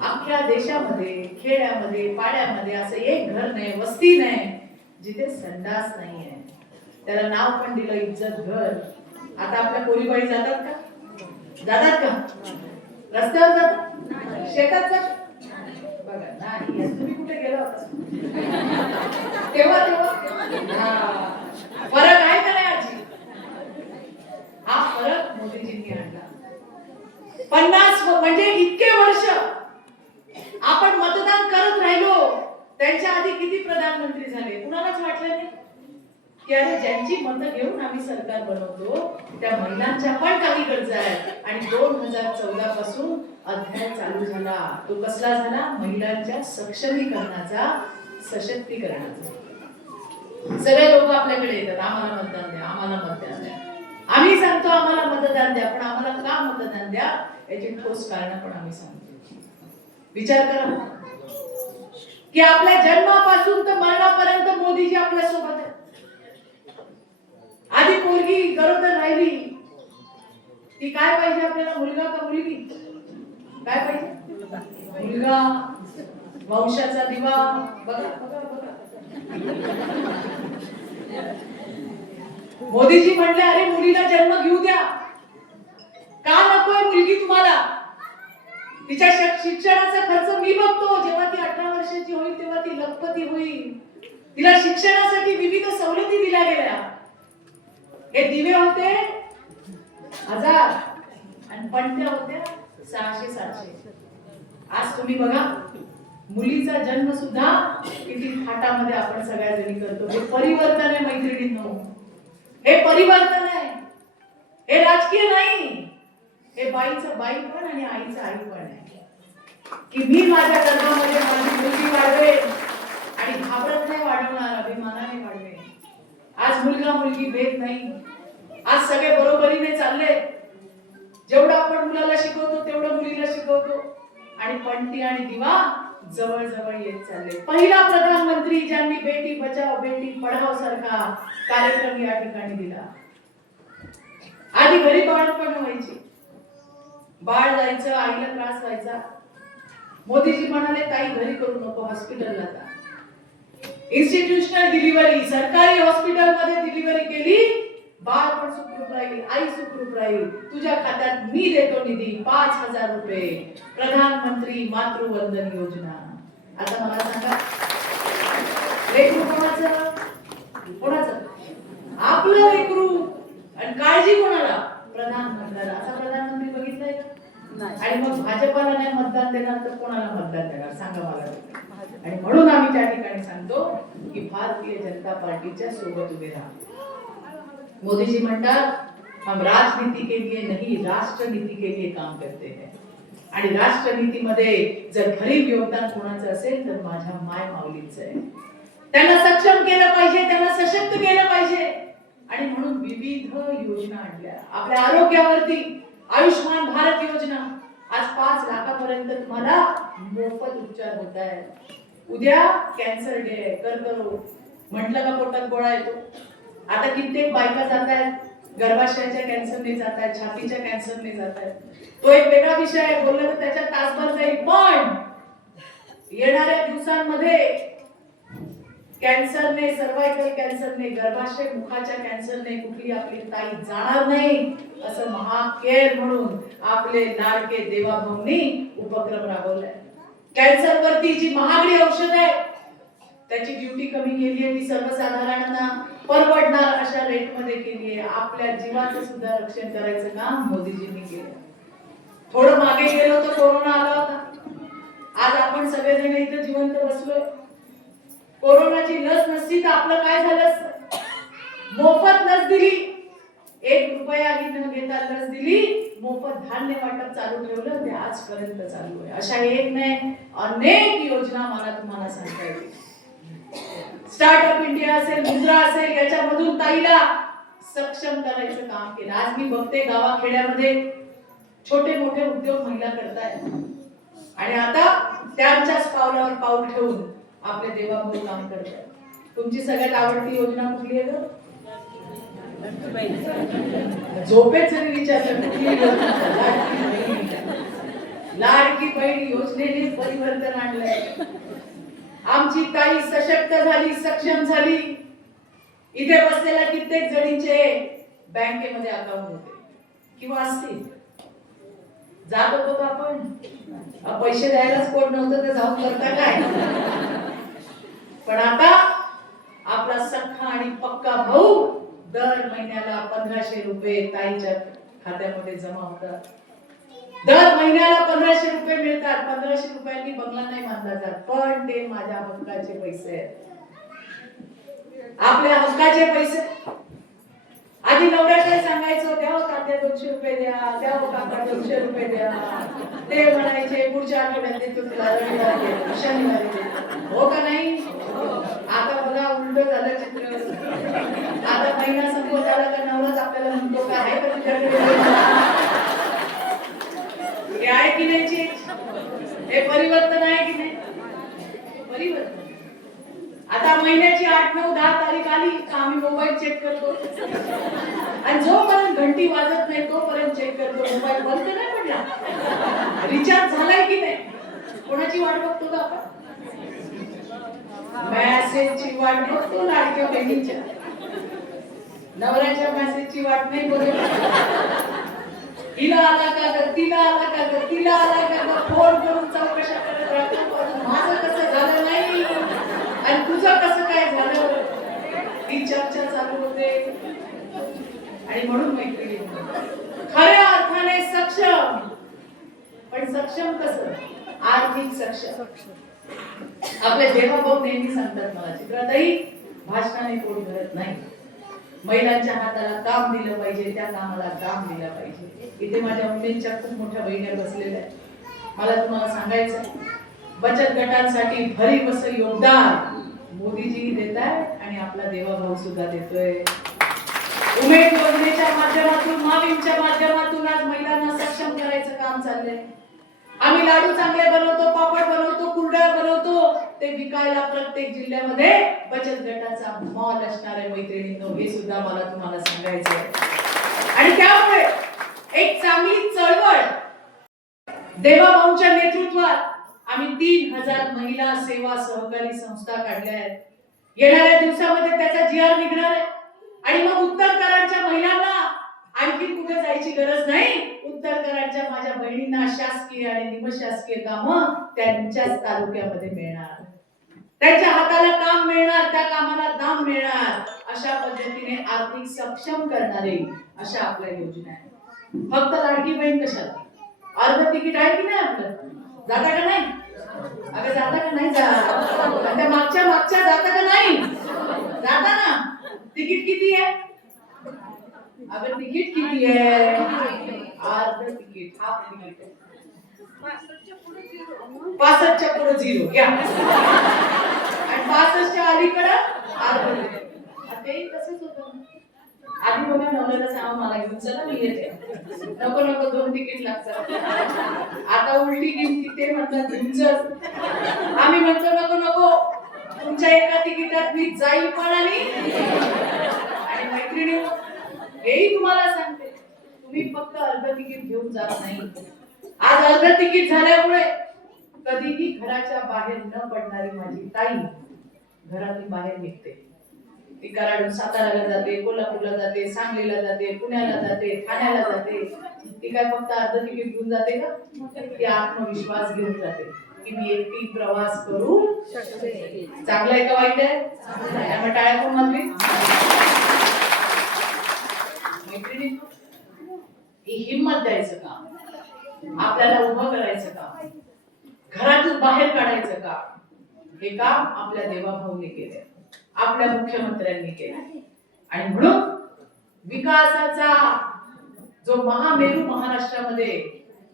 अख्ख्या देशामध्ये, खेड्यामध्ये, पाड्यामध्ये असं एक घर नाही, वस्ती नाही जिथे संडास नाहीये. त्याला नाव पण दिलं इज्जत घर. आता आपल्या पोरीबाई जातात का? जातात का? रस्त्यावर जातात? शेतात जातात? बघा नाही. तुम्ही कुठे गेला होता तेव्हा? फरक आहे का नाही आजी? हा फरक मोदीजींनी आणला. 50 म्हणजे इतके वर्ष आपण मतदान करत राहिलो. त्यांच्या आधी किती प्रधानमंत्री झाले? कुणालाच वाटलं नाही की अरे ज्यांची मतं घेऊन आम्ही सरकार बनवतो त्या महिलांच्या पण काही गरजा आहेत. आणि 2014 पासून अध्याय चालू झाला. तो कसला झाला? महिलांच्या सक्षमीकरणाचा, सशक्तीकरणाचा. सगळे लोक आपल्याकडे येतात, आम्हाला मतदान द्या, आम्हाला मतदान द्या. आम्ही सांगतो आम्हाला मतदान द्या, पण आम्हाला का मतदान द्या याची ठोस कारण पण आम्ही सांगतो. विचार करा की आपल्या जन्मापासून तर मरणापर्यंत मोदीजी आपल्या सोबत आहेत. आधी मुलगी गरोदर राहिली ती काय पाहिजे आपल्याला, मुलगा का मुलगी? काय पाहिजे? मुलगा, वंशाचा दिवा. बघा बघा बघा, मोदीजी म्हणले अरे मुलीला जन्म घेऊ द्या. का नकोय मुलगी तुम्हाला? तिच्या शिक्षणाचा खर्च मी बघतो. जेव्हा ती 18 वर्षाची होईल तेव्हा ती लखपती होईल. तिला शिक्षणासाठी विविध सवलती दिल्या गेल्या. हे दिवे होते 1000 आणि पणत्या होत्या 600-700. आज तुम्ही बघा मुलीचा जन्म सुद्धा किती थाटामध्ये आपण सगळ्या जणी करतो. हे परिवर्तन आहे मैत्रिणींनो, हे परिवर्तन आहे. हे राजकीय नाही, हे बाईचं बाई पण आणि आईचं आई पण आहे. की मी माझ्या गर्भामध्ये माझी मुलगी वाढवे आणि घाबरत नाही वाढवणार, अभिमानाने वाढवे. आज मुलगा मुलगी भेद नाही. आज सगळे बरोबरीने चालले. जेवढं आपण मुलाला शिकवतो तेवढं मुलीला शिकवतो आणि पणती आणि दिवा जवळ जवळ येत चालले. पहिला प्रधानमंत्री ज्यांनी बेटी बचाव बेटी पढाव सारखा कार्यक्रम या ठिकाणी दिला. आधी घरी बाळपण व्हायची, बाळ जायचं, आईला त्रास व्हायचा. मोदीजी म्हणाले ताई घरी करू नको, हॉस्पिटलला जा. इन्स्टिट्यूशनल डिलिव्हरी, सरकारी हॉस्पिटल मध्ये डिलिव्हरी केली, बाळ पण सुखरूप राहील, आई सुखरूप राहील. तुझ्या खात्यात मी देतो निधी 5000 रुपये. प्रधानमंत्री मातृवंदन योजना. आता मला सांगा लेकरू कोणाचं? कोणाचं? आपलं लेकरू. आणि काळजी कोणाला? प्रधानमंत्र्याला. असा प्रधानमंत्री बघितलाय का? आणि मग भाजपाला नाही मतदान देणार तर कोणाला मतदान देणार सांगा मला. आणि म्हणून आम्ही त्या ठिकाणी सांगतो की भारतीय जनता पार्टीच्या सोबत उभे राहा. मोदी जी म्हणतात हम राजनीति के लिए नहीं राष्ट्रनीति के लिए काम करते हैं. आणि राष्ट्रनीतीमध्ये जर भरीव योगदान कोणाचं असेल तर माझ्या माय माऊलींचं आहे. त्यांना सक्षम केलं पाहिजे, त्यांना सशक्त केलं पाहिजे. आणि म्हणून विविध योजना आणल्या. आपल्या आरोग्यावरती आयुष्मान भारत योजना. आज 5 लाखापर्यंत तुम्हाला मोफत उपचार होत आहेत. उद्या कॅन्सर डे आहे, कर्करोग म्हटलं का पोटात गोळा येतो. आता कित्येक बायका जात आहेत गर्भाशयाच्या कॅन्सरने जात आहेत, छातीच्या कॅन्सरने जात आहेत. तो एक वेगळा विषय आहे, बोललं तर त्याच्यात तासभर जाईल. पण येणाऱ्या दिवसांमध्ये कॅन्सरने, सर्वायकल कॅन्सरने, गर्भाशय मुखाच्या कॅन्सरने कुठली आपली ताई जाणार नाही असं महाकेअर म्हणून आपले लाडके देवाभाऊंनी उपक्रम राबवलाय. कॅन्सर वरती जी महागडी औषध आहे त्याची ड्युटी कमी केली आहे. ती सर्वसाधारणांना परवडणार अशा रेट मध्ये केली आहे. आपल्या जीवाचं सुद्धा रक्षण करायचं काम मोदीजींनी केलं. थोडं मागे गेलो तर कोरोना आला होता. आज आपण सगळेजण इथं जिवंत बसलोय. कोरोनाची लस नसती तर आपलं काय झालं असतं? मोफत लस दिली, 1 रुपयाही न घेता लस दिली, मोफत धान्य वाटप चालू ठेवलं, ते आजपर्यंत चालू आहे. अशा एक नाही अनेक योजना मला तुम्हाला सांगता येतील. स्टार्टअप इंडिया असेल, मुद्रा असेल, याच्यामधून ताईला सक्षम करायचं काम केलं. आज मी बघते गावाखेड्यामध्ये छोटे मोठे उद्योग महिला करतायत आणि आता त्यांच्याच पावलावर पाऊल ठेवून आपले देवाभाऊ काम करतात. तुमची सगळ्यात आवडती योजना कुठली आहे ग? झोपेत जरी विचारलं कुठली योजना? लाडकी बहीण योजनेने परिवर्तन आणलंय. आमची ताई सशक्त झाली, सक्षम झाली. इथे बसलेल्या कित्येक जणींचे बँकेमध्ये अकाउंट होते किंवा असतील. जात होतो का आपण? पैसे द्यायलाच कोण नव्हतं तर जाऊन करता काय? पण आता आपला सख्खा आणि पक्का भाऊ दर महिन्याला 1500 रुपये ताईच्या खात्यामध्ये जमा होतात. दर महिन्याला 1500 रुपये मिळतात. 1500 रुपयांनी बंगला नाही बांधला जात, पण ते माझ्या हक्काचे पैसे आहेत. आपल्या हक्काचे पैसे. आधी नवऱ्याकडे सांगायचो द्या हो तात्या 200 रुपये द्या, द्या हो काका 200 रुपये द्या. ते म्हणायचे पुढच्या आठवड्यात देतो तुला, रविवारी शनिवारी. हो का नाही? आता बघा उलट झालं चित्र. आता महिना संपत आला का नवराच आपल्याला म्हणतो काय आहे का तुझ्याकडे? हे आहे की नाही चीज? हे परिवर्तन आहे की नाही? परिवर्तन. आता महिन्याची 8, 9, 10 तारीख आली का आम्ही मोबाईल चेक करतो. आणि जोपर्यंत घंटी वाजत नाही तोपर्यंत चेक करतो मोबाईल बंद तर नाही पडला, रिचार्ज झालाय की नाही, कोणाची वाट बघतो का आपण? मेसेजची वाट बघतो लाडक्या बहिणीच्या, नवऱ्याच्या मेसेजची वाट नाही बघत. तिला आला का ग, तिला आला का ग, तिला आला का ग, फोन करून चौकशा करत राहतो. माझं कसं झालं नाही आणि तुझं कसं काय झालं, ही चर्चा चालू होते. आणि म्हणून मैत्रिणी खऱ्या अर्थाने सक्षम, पण सक्षम कसं? आर्थिक सक्षम. आपले देवाभाऊ नेहमी सांगतात मला, चित्राताई भाषणाने पोट भरत नाही, महिलांच्या हाताला काम दिलं पाहिजे, त्या कामाला काम दिलं पाहिजे. इथे माझ्या मुलींच्या खूप मोठ्या बहिणी बसलेल्या आहेत. मला तुम्हाला सांगायचं, बचत गटांसाठी भरीव असं योगदान मोदीजी देत आहेत आणि आपला देवाभाऊ सुद्धा देतोय. उमेद योजनेच्या माध्यमातून, माविमच्या माध्यमातून आज महिलांना सक्षम करायचं काम चाललंय. आम्ही लाडू चांगले बनवतो, पापड बनवतो, कुरड्या बनवतो, ते विकायला प्रत्येक जिल्ह्यामध्ये बचत गटाचा मॉल असणार आहे मैत्रिणींनो, हे सुद्धा मला तुम्हाला सांगायचं आहे. आणि त्यामुळे एक चांगली चळवळ देवाभाऊंच्या नेतृत्वात आम्ही 3000 महिला सेवा सहकारी संस्था काढल्या आहेत. येणाऱ्या दिवसामध्ये त्याचा GR निघणार आहे आणि मग उत्तर कराडच्या महिलांना आणखी कुठे जायची गरज नाही. उत्तर कराडच्या माझ्या बहिणींना शासकीय आणि निमशासकीय कामं त्यांच्याच तालुक्यामध्ये मिळणार, त्यांच्या हाताला काम मिळणार, त्या कामाला दाम मिळणार. अशा पद्धतीने आर्थिक सक्षम करणारे अशा आपल्या योजना आहेत. फक्त लाडकी बहीण कशाला, अर्ध तिकीट आहे की नाही आपलं, जाता का नाही? अगं जाता का नाही? जा त्या मागच्या मागच्या जाता का नाही? जाता ना. तिकीट किती आहे? अगं तिकीट किती आहे? अर्ध तिकीट, हाफ तिकीट. 65च्या पुढे 0 घ्या आणि 65च्या अलीकडे अर्ध तिकीट. ते तसंच होतं. आधी बघा नवऱ्याला सांगा मला घेऊन चला मी येते, नको नको 2 तिकीट लागतात. आता उलटी किमती ते म्हणतात घेऊन. आम्ही म्हणतो नको नको, तुमच्या एका तिकिटात मी जाईल पण. आणि मैत्रिणी हेही तुम्हाला सांगते, तुम्ही फक्त अर्ध तिकीट घेऊन जात नाही. आज अर्ध तिकीट झाल्यामुळे कधीही घराच्या बाहेर न पडणारी माझी ताई घरातून बाहेर निघते. ती कराडून साताऱ्याला जाते, कोल्हापूरला जाते, सांगलीला जाते, पुण्याला जाते, ठाण्याला जाते. ती काय फक्त अर्ध तिकीट घेऊन जाते का? ती आत्मविश्वास घेऊन जाते की मी एकटी प्रवास करू शकते. चांगलं आहे का वाईट आहे? त्यामुळे टाळ्या कोण मारली? मैत्रिणी, ही हिंमत द्यायचं काम, आपल्याला उभं करायचं काम, घरातून बाहेर काढायचं काम, हे काम आपल्या देवाभाऊने केले, आपल्या मुख्यमंत्र्यांनी केले. आणि म्हणून विकासाचा जो महामेरू महाराष्ट्रामध्ये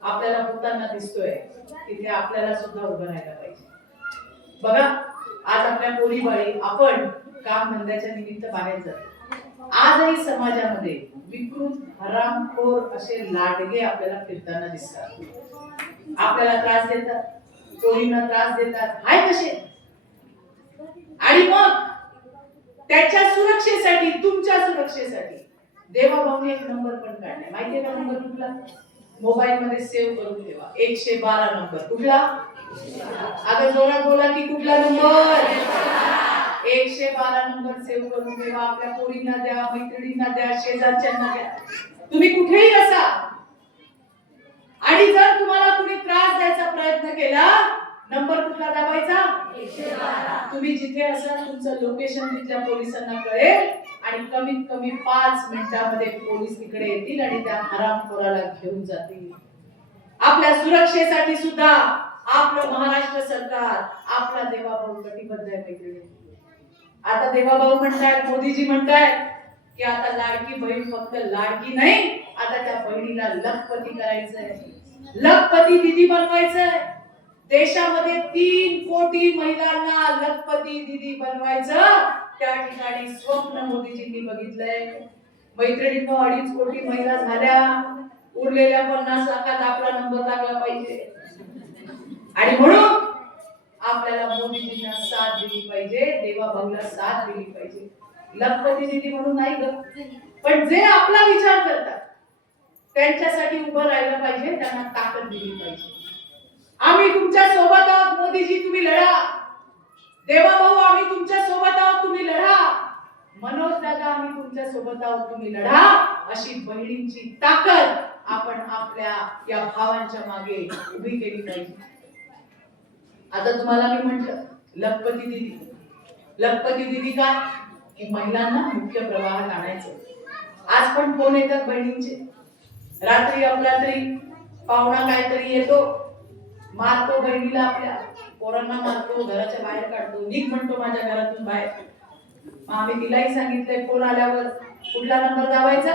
आपल्याला होताना दिसतोय, तिथे आपल्याला सुद्धा उभं राहायला पाहिजे. बघा आज आपल्या पोरीबाळी आपण काम धंद्याच्या निमित्त बाहेर जातो. आजही समाजामध्ये विकृत हरामखोर असे लाडगे आपल्याला फिरताना दिसतात. आपल्याला त्रास देतात, पोरींना त्रास देतात, हाय कसे. आणि मग त्याच्या सुरक्षेसाठी, तुमच्या सुरक्षेसाठी देवाभाऊने एक नंबर पण काढलाय. माहितीये का नंबर कुठला? मोबाईल मध्ये सेव्ह करून ठेवा. 112 नंबर. कुठला? अगं जोरात बोला की कुठला नंबर? 112 नंबर सेव्ह करून ठेवा. आपल्या पोरींना द्या, मैत्रिणींना द्या, शेजारच्यांना द्या. तुम्ही कुठेही असा आणि जर तुम्हाला कुणी त्रास द्यायचा प्रयत्न केला, नंबर कुठला दाबायचा? 112. तुम्ही जिथे असाल तुमचं लोकेशन तिथल्या पोलिसांना कळेल आणि कमीत कमी 5 मिनिटांमध्ये पोलीस तिकडे येतील आणि त्या हरामखोराला घेऊन जातील. आपल्या सुरक्षेसाठी सुद्धा आपलं महाराष्ट्र सरकार, आपला देवाभाऊ कटिबद्ध आहे मैत्रिणी. आता देवाभाऊ म्हणतायत, मोदीजी म्हणतायत की आता लाडकी बहीण फक्त लाडकी नाही, आता त्या बहिणीला लखपती करायचंय, लखपती दिदी बनवायचंय. देशामध्ये 3 कोटी महिलांना लखपती दिदी बनवायचं त्या ठिकाणी स्वप्न मोदीजींनी बघितलंय. मैत्रिणींनो 2.5 कोटी महिला झाल्या, उरलेल्या 50 लाखात आपला नंबर लागला पाहिजे. आणि म्हणून आपल्याला मोदीजींना साथ दिली पाहिजे, देवाभाऊला साथ दिली पाहिजे. लखपती दिदी म्हणून नाही ग, पण जे आपला विचार करतात त्यांच्यासाठी उभं राहिलं पाहिजे, त्यांना ताकद दिली पाहिजे. आम्ही तुमच्या सोबत आहोत मोदीजी, तुम्ही लढा. देवा भाऊ आम्ही तुमच्या सोबत आहोत, तुम्ही लढा. मनोज दादा आम्ही तुमच्या सोबत आहोत, तुम्ही लढा. अशी बहिणींची ताकद आपण आपल्या या भावांच्या मागे उभी केली पाहिजे. आता तुम्हाला मी म्हटलं लखपती दिदी काय की महिलांना मुख्य प्रवाहात आणायचं. आज पण फोन येतात बहिणींचे, रात्री अपरात्री पाहुणा काहीतरी येतो, मारतो बहिणीला, आपल्या पोरांना मारतो, घराच्या बाहेर काढतो, निघ म्हणतो माझ्या घरातून बाहेर. आम्ही तिलाही सांगितलंय फोन आल्यावर कुठला नंबर दाबायचा,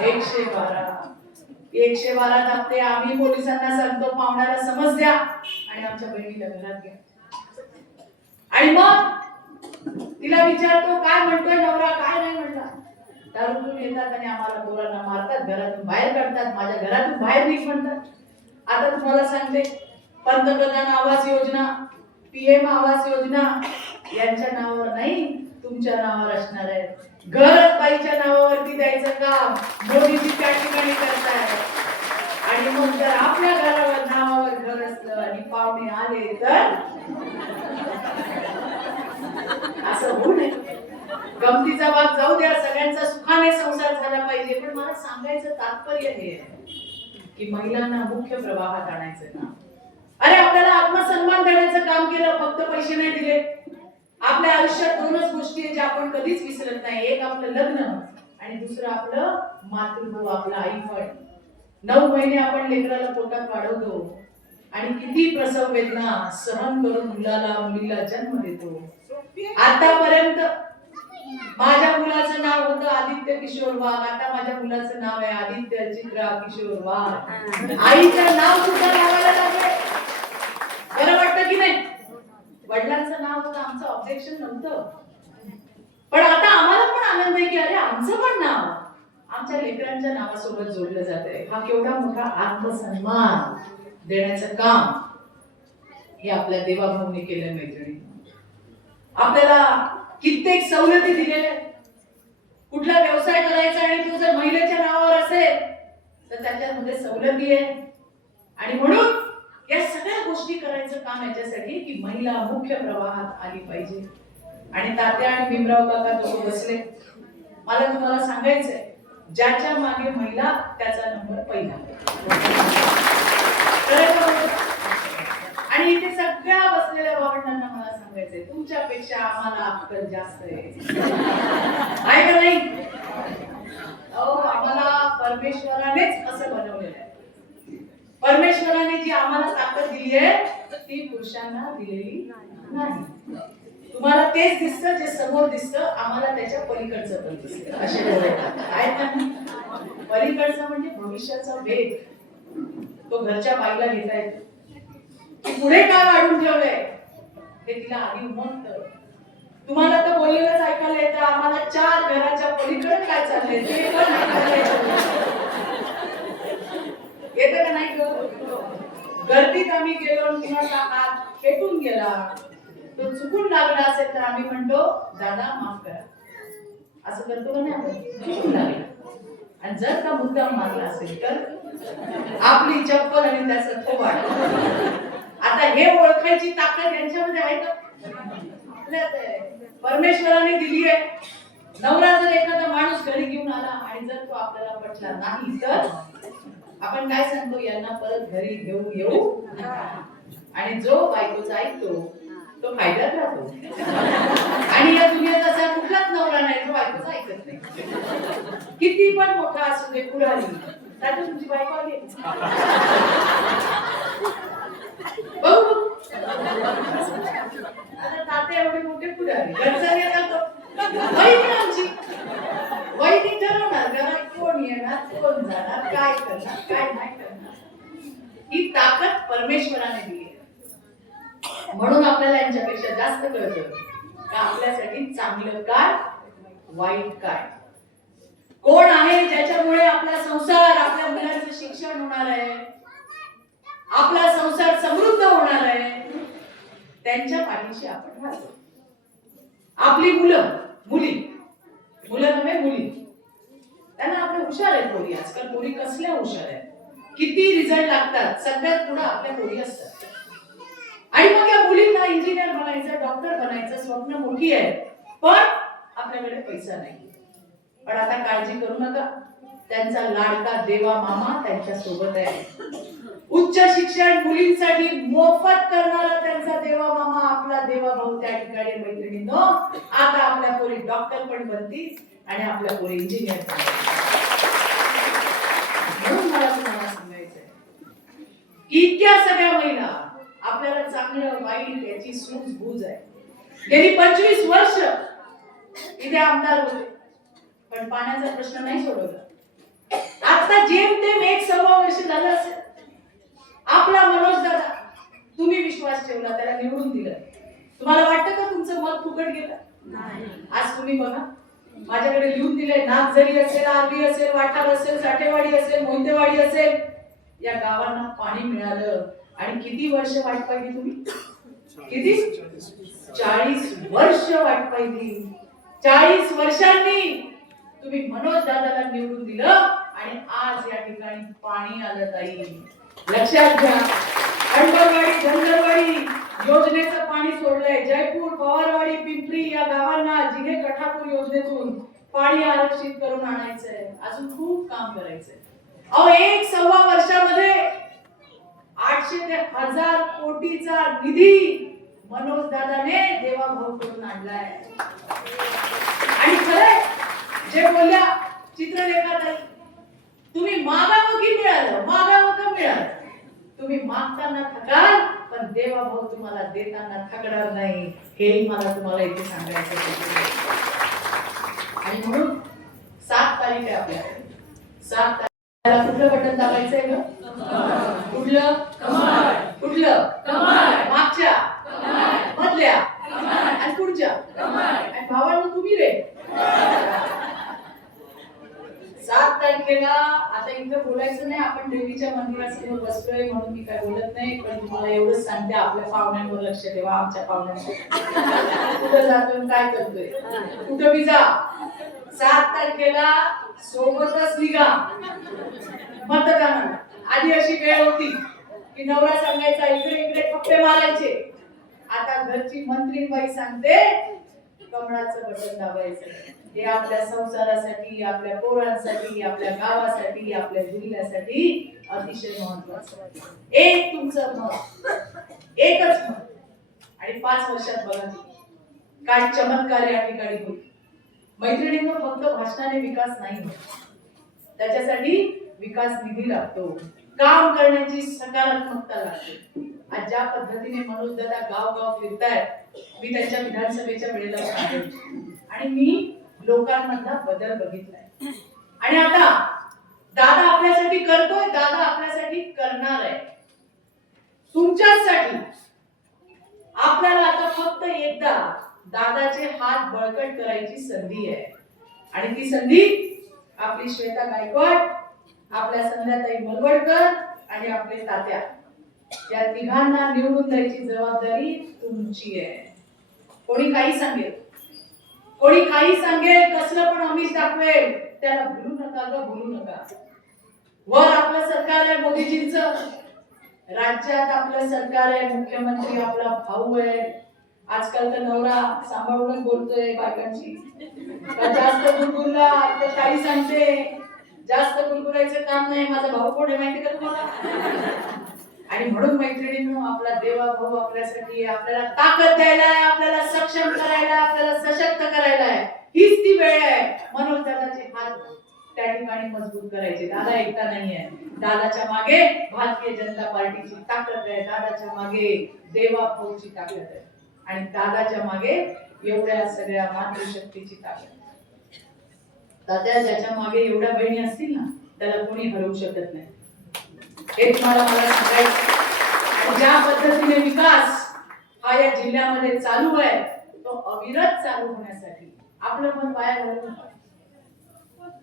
112 दाबते. आम्ही पोलिसांना सांगतो पाहुण्याला समज द्या आणि आमच्या बहिणीला घरात घ्या. आणि मग तिला विचारतो काय म्हणतोय नवरा, काय नाही म्हणला. दारूतून येतात आणि आम्हाला पोरांना मारतात, घरातून बाहेर काढतात, माझ्या घरातून बाहेर निघ म्हणतात. आता तुम्हाला सांगते, पंतप्रधान आवास योजना, PM आवास योजना यांच्या नावावर नाही, तुमच्या नावावर असणार आहे. घरच बाईच्या नावावरती द्यायचं काम मोदीजी त्या ठिकाणी करतायत. आणि मग जर आपल्या घरावर नावावर घर असलं आणि पाहुणे आले तर असं होऊ नये. गमतीचा भाग जाऊ द्या, सगळ्यांचा सुखाने संसार झाला पाहिजे. पण मला सांगायचं तात्पर्य हे आहे की महिलांना मुख्य प्रवाहात आणायचं ना. अरे आपल्याला आत्मसन्मान देण्याचं काम केलं, फक्त पैसे नाही दिले. आपल्या आयुष्यात दोनच गोष्टी आहेत ज्या आपण कधीच विसरत नाही, एक आपलं लग्न आणि दुसरं आपलं मातृत्व, आपलं आईपण. 9 महिने आपण लेकराला पोटात वाढवतो आणि किती प्रसव वेदना सहन करून मुलीला जन्म देतो. आतापर्यंत माझ्या मुलाचं नाव होतं आदित्य किशोर वाघ, आता माझ्या मुलाचं नाव आहे आदित्य चित्रा किशोर वाघ. आईचं नाव सुद्धा लावायला लागले. बरं वाटतं की नाही? वडिलांचं नाव होतं, आमचं ऑब्जेक्शन नव्हतं. पण आता आम्हाला पण आनंद आहे की अरे आमचं पण नाव आमच्या लेकरांच्या नावासोबत जोडलं जात आहे. हा केवढा मोठा आत्मसन्मान देण्याचं काम हे आपल्या देवाभाऊने केलं. मैत्रिणी, आपल्याला कित्येक सवलती दिलेल्या. कुठला व्यवसाय करायचा आणि तो जर महिलेच्या नावावर असेल तर त्याच्यामध्ये सवलती आहे. आणि म्हणून या सगळ्या गोष्टी करायचं काम याच्यासाठी की महिला मुख्य प्रवाहात आली पाहिजे. आणि तात्या आणि भीमराव काका दोघं बसले. मला तुम्हाला सांगायचंय, ज्याच्या मागे महिला त्याचा नंबर पहिला. आणि इथे सगळ्या बसलेल्या भावंडांना मला सांगायचंय, तुमच्यापेक्षा आम्हाला अक्कल जास्त आहे का नाही? आम्हाला परमेश्वरानेच असं बनवलेलं आहे. परमेश्वराने जी आम्हाला ताकद दिली आहे ती पुरुषांना दिलेली नाही. तुम्हाला तेच दिसतं जे समोर दिसतं, आम्हाला त्याच्या पलीकडचं पण दिसतं. असे आहेत ना. पलीकडचं म्हणजे भविष्याचा वेग, तो घरच्या बाईला घेता येतो. पुढे काय वाढून ठेवलंय हे तिला आधी उमगतं. तुम्हाला तर बोललेलंच ऐकायला येतं, आम्हाला 4 घराच्या पलीकडे काय चाललंय ते पण ऐकायला येतं का नाही? गर्दीत आम्ही गेलो, कुणाचा हात पेटून गेला, तो चुकून लागला असेल तर आम्ही म्हणतो दादा माफ करा. असं करतो का नाही आपण? चुकून लागला. आणि जर का मुद्दाम मारला असेल तर आपली चप्पल आणि त्याचं थोबाड. आता हे ओळखायची ताकद यांच्यामध्ये आहे का? परमेश्वराने दिली आहे. नवरा जर एखादा माणूस घरी घेऊन आला आणि जर तो आपल्याला पटला नाही तर आपण काय सांगतो, यांना परत घरी घेऊन येऊ. आणि जो बायकोचा ऐकतो तो फायद्यात राहतो. आणि या दुनियेत असा कुठलाच नवरा नाही जो बायकोचा ऐकत नाही. किती पण मोठा असू दे पुढारी, त्यातून तुमची बायको आली बघू. आता ताते एवढे मोठे पुढारी, घरचा येतात वहिनी आमची. वहिनी ठरवणार घरात कोण येणार, कोण जाणार, काय करणार, काय नाही करणार. ही ताकद परमेश्वराने दिली आहे. म्हणून आपल्याला यांच्यापेक्षा जास्त कळतं का आपल्यासाठी चांगलं काय, वाईट काय. कोण आहे ज्याच्यामुळे आपला संसार, आपल्या मुलांचं शिक्षण होणार आहे, आपला संसार समृद्ध होणार आहे, त्यांच्या पाठीशी आपण राहतो. आपली मुलं नव्हे मुली, पोरी, आजकाल पोरी कसल्या हुशार आहेत, किती रिझल्ट लागतात, सगळ्यात पुढे आपल्या पोरी असतात. आणि मग या मुलींना इंजिनियर बनायचं, डॉक्टर बनायचं स्वप्न मोठी आहे, पण आपल्याकडे पैसा नाही. पण आता काळजी करू नका, त्यांचा लाडका देवा मामा त्यांच्या सोबत आहे. उच्च शिक्षण मुलींसाठी मोफत करणारा त्यांचा देवा मामा, आपला देवा भाऊ त्या ठिकाणी. मैत्रिणींनो, आता आपल्या पोरी डॉक्टर पण बनतील आणि आपल्या पोरी इंजिनियर पण बनतील. म्हणून मला तुम्हाला सांगायचंय की इतक्या सगळ्या महिला, आपल्याला चांगलं वाईट याची सूझबूझ आहे. गेली 25 वर्ष इथे आमदार होते, पण पाण्याचा प्रश्न नाही सोडवला. आता जेमतेम 1-1.25 वर्ष झालं असेल. आपला मनोज दादा, तुम्ही विश्वास ठेवला, त्याला निवडून दिलं. तुम्हाला वाटतं का तुमचं मत फुकट गेलं? आज तुम्ही बघा, माझ्याकडे लिहून दिले, नागझरी असेल, आरबी असेल, वाठार असेल, साठेवाडी असेल, मोहितेवाडी असेल, या गावांना पाणी मिळालं. आणि किती वर्ष वाट पाहिली तुम्ही? किती? 40 वर्ष वाट पाहिली. 40 वर्षांनी तुम्ही मनोज दादाला निवडून दिलं आणि आज या ठिकाणी पाणी आलं. ताई, लक्षात घ्या, अंबरवाडी, धनगरवाडी योजनेचं पाणी सोडलंय. जयपूर, पवारवाडी, पिंपरी या गावांना जिल्हे कठापूर योजनेतून पाणी आरक्षित करून आणायचंय. अजून खूप काम करायचंय. अहो, 1-1.25 वर्षामध्ये 800 ते 1000 कोटीचा निधी मनोज दादाने देवाभाऊ करून आणलाय. आणि खरंय जे बोलल्या चित्रलेखाताई, तुम्ही मागामुखी मिळालं, मागामुखी मिळालं. तुम्ही मागताना थकाल, पण देवाभाऊ तुम्हाला देताना थकणार नाही, हेही मला तुम्हाला इथे सांगायचं आहे. आणि म्हणून 7 तारीख आहे आपल्याकडे. 7 तारखेला कुठलं बटन दाबायचंय ग? कुठलं? कुठलं? मागच्या, मधल्या आणि पुढच्या. आणि भावांनो, तुम्ही रे 7 तारखेला. आता इथं बोलायचं नाही, आपण देवीच्या मंदिरासमोर बसतोय म्हणून मी काय बोलत नाही, पण तुम्हाला एवढंच सांगते, आपल्या पाहुण्यांवर लक्ष ठेवा. आमच्या पाहुण्यांवर कुठं जातोय, काय करतोय, कुठं बी जा. 7 तारखेला सोबतच निघा मतदानाला. आधी अशी वेळ होती की नवरा सांगायचा इकडे इकडे ठप्पे मारायचे. आता घरची मंत्रीबाई सांगते कमळाचं बटन दाबायचं. हे आपल्या संसारासाठी, आपल्या पोरांसाठी, आपल्या गावासाठी, आपल्या जिल्ह्यासाठी अतिशय महत्वाचं. एक तुमचं मत, एकच मत. आणि 5 वर्षात बघा काय चमत्कार या ठिकाणी होईल. मैत्रिणींनो, फक्त भाषणाने विकास नाही होत, त्याच्यासाठी विकास निधी लागतो, काम करण्याची सकारात्मकता लागते. आज ज्या पद्धतीने मनोज दादा गाव फिरतायत, मी त्यांच्या विधानसभेच्या वेळेला सांगितलं आणि मी लोकांमधला बदल बघितलाय. आणि आता दादा आपल्यासाठी करतोय, दादा आपल्यासाठी करणार आहे, तुमच्यासाठी. आपल्याला आता फक्त एकदा दादाचे हात बळकट करायची संधी आहे. आणि ती संधी आपली श्वेता गायकवाड, आपल्या संध्याताई मलवडकर आणि आपले तात्या, या तिघांना निवडून द्यायची जबाबदारी तुमची आहे. कोणी काही सांगेल, कोणी काही सांगेल, कसलं पण आमिष दाखवेल, त्याला भुलू नका ग, भुलू नका. वर आपलं सरकार आहे मोदीजींचं, राज्यात आपलं सरकार आहे, मुख्यमंत्री आपला भाऊ आहे. आजकाल तर नवरा सांभाळूनच बोलतोय बायकांची. जास्त गुलगुलला तर काही सांगते, जास्त गुलगुलायचं काम नाही. माझा भाऊ कोण आहे माहिती का तुम्हाला? आणि म्हणून मैत्रिणींनो, आपला देवा भाऊ आपल्यासाठी, आपल्याला ताकद द्यायला आहे, आपल्याला सक्षम करायला, आपल्याला सशक्त करायला आहे. हीच ती वेळ आहे मनोज दादाचे हात त्या ठिकाणी मजबूत करायचे. दादा एकटा नाहीये, दादाच्या मागे भारतीय जनता पार्टीची ताकद आहे, दादाच्या मागे देवा भाऊची ताकद आहे आणि दादाच्या मागे एवढ्या सगळ्या मातृशक्तीची ताकद. तात्या ज्याच्या मागे एवढ्या बहिणी असतील ना, त्याला कोणी हरवू शकत नाही. हे तुम्हाला मला सांगायचं. ज्या पद्धतीने विकास हा या जिल्ह्यामध्ये चालू आहे, तो अविरत चालू होण्यासाठी आपलं मन वाया घालू नका.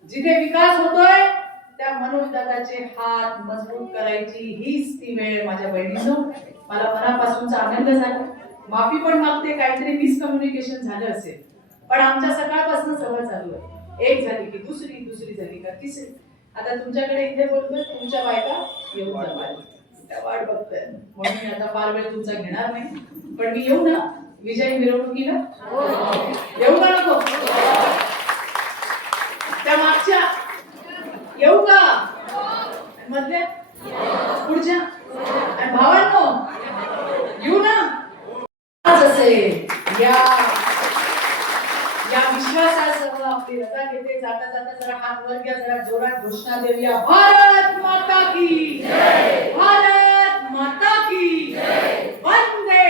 जिथे विकास होतोय त्या मनोज दादाचे हात मजबूत करायची हीच ती वेळ. माझ्या बहिणींनो, मला मनापासूनचा आनंद झाला. माफी पण मागते, काहीतरी मिसकम्युनिकेशन झालं असेल, पण आमच्या सकाळपासून सभा चालू आहे. एक झाली की दुसरी, दुसरी झाली का तिसरी. आता तुमच्याकडे इथे बोलतोय तुमच्या बायका येऊन जा त्या वाट बघतोय म्हणून मी आता फार वेळ तुमचा घेणार नाही पण मी येऊ ना विजयी मिरवणुकीला येऊ का नको त्या मागच्या येऊ का मधल्या पुढच्या आणि भावांनो येऊ ना आज असेल या विश्वासासह आपली रजा घेते जाता जाता जरा हात वर घ्या जरा जोरात घोषणा देऊया भारत माता की भारत माता की वंदे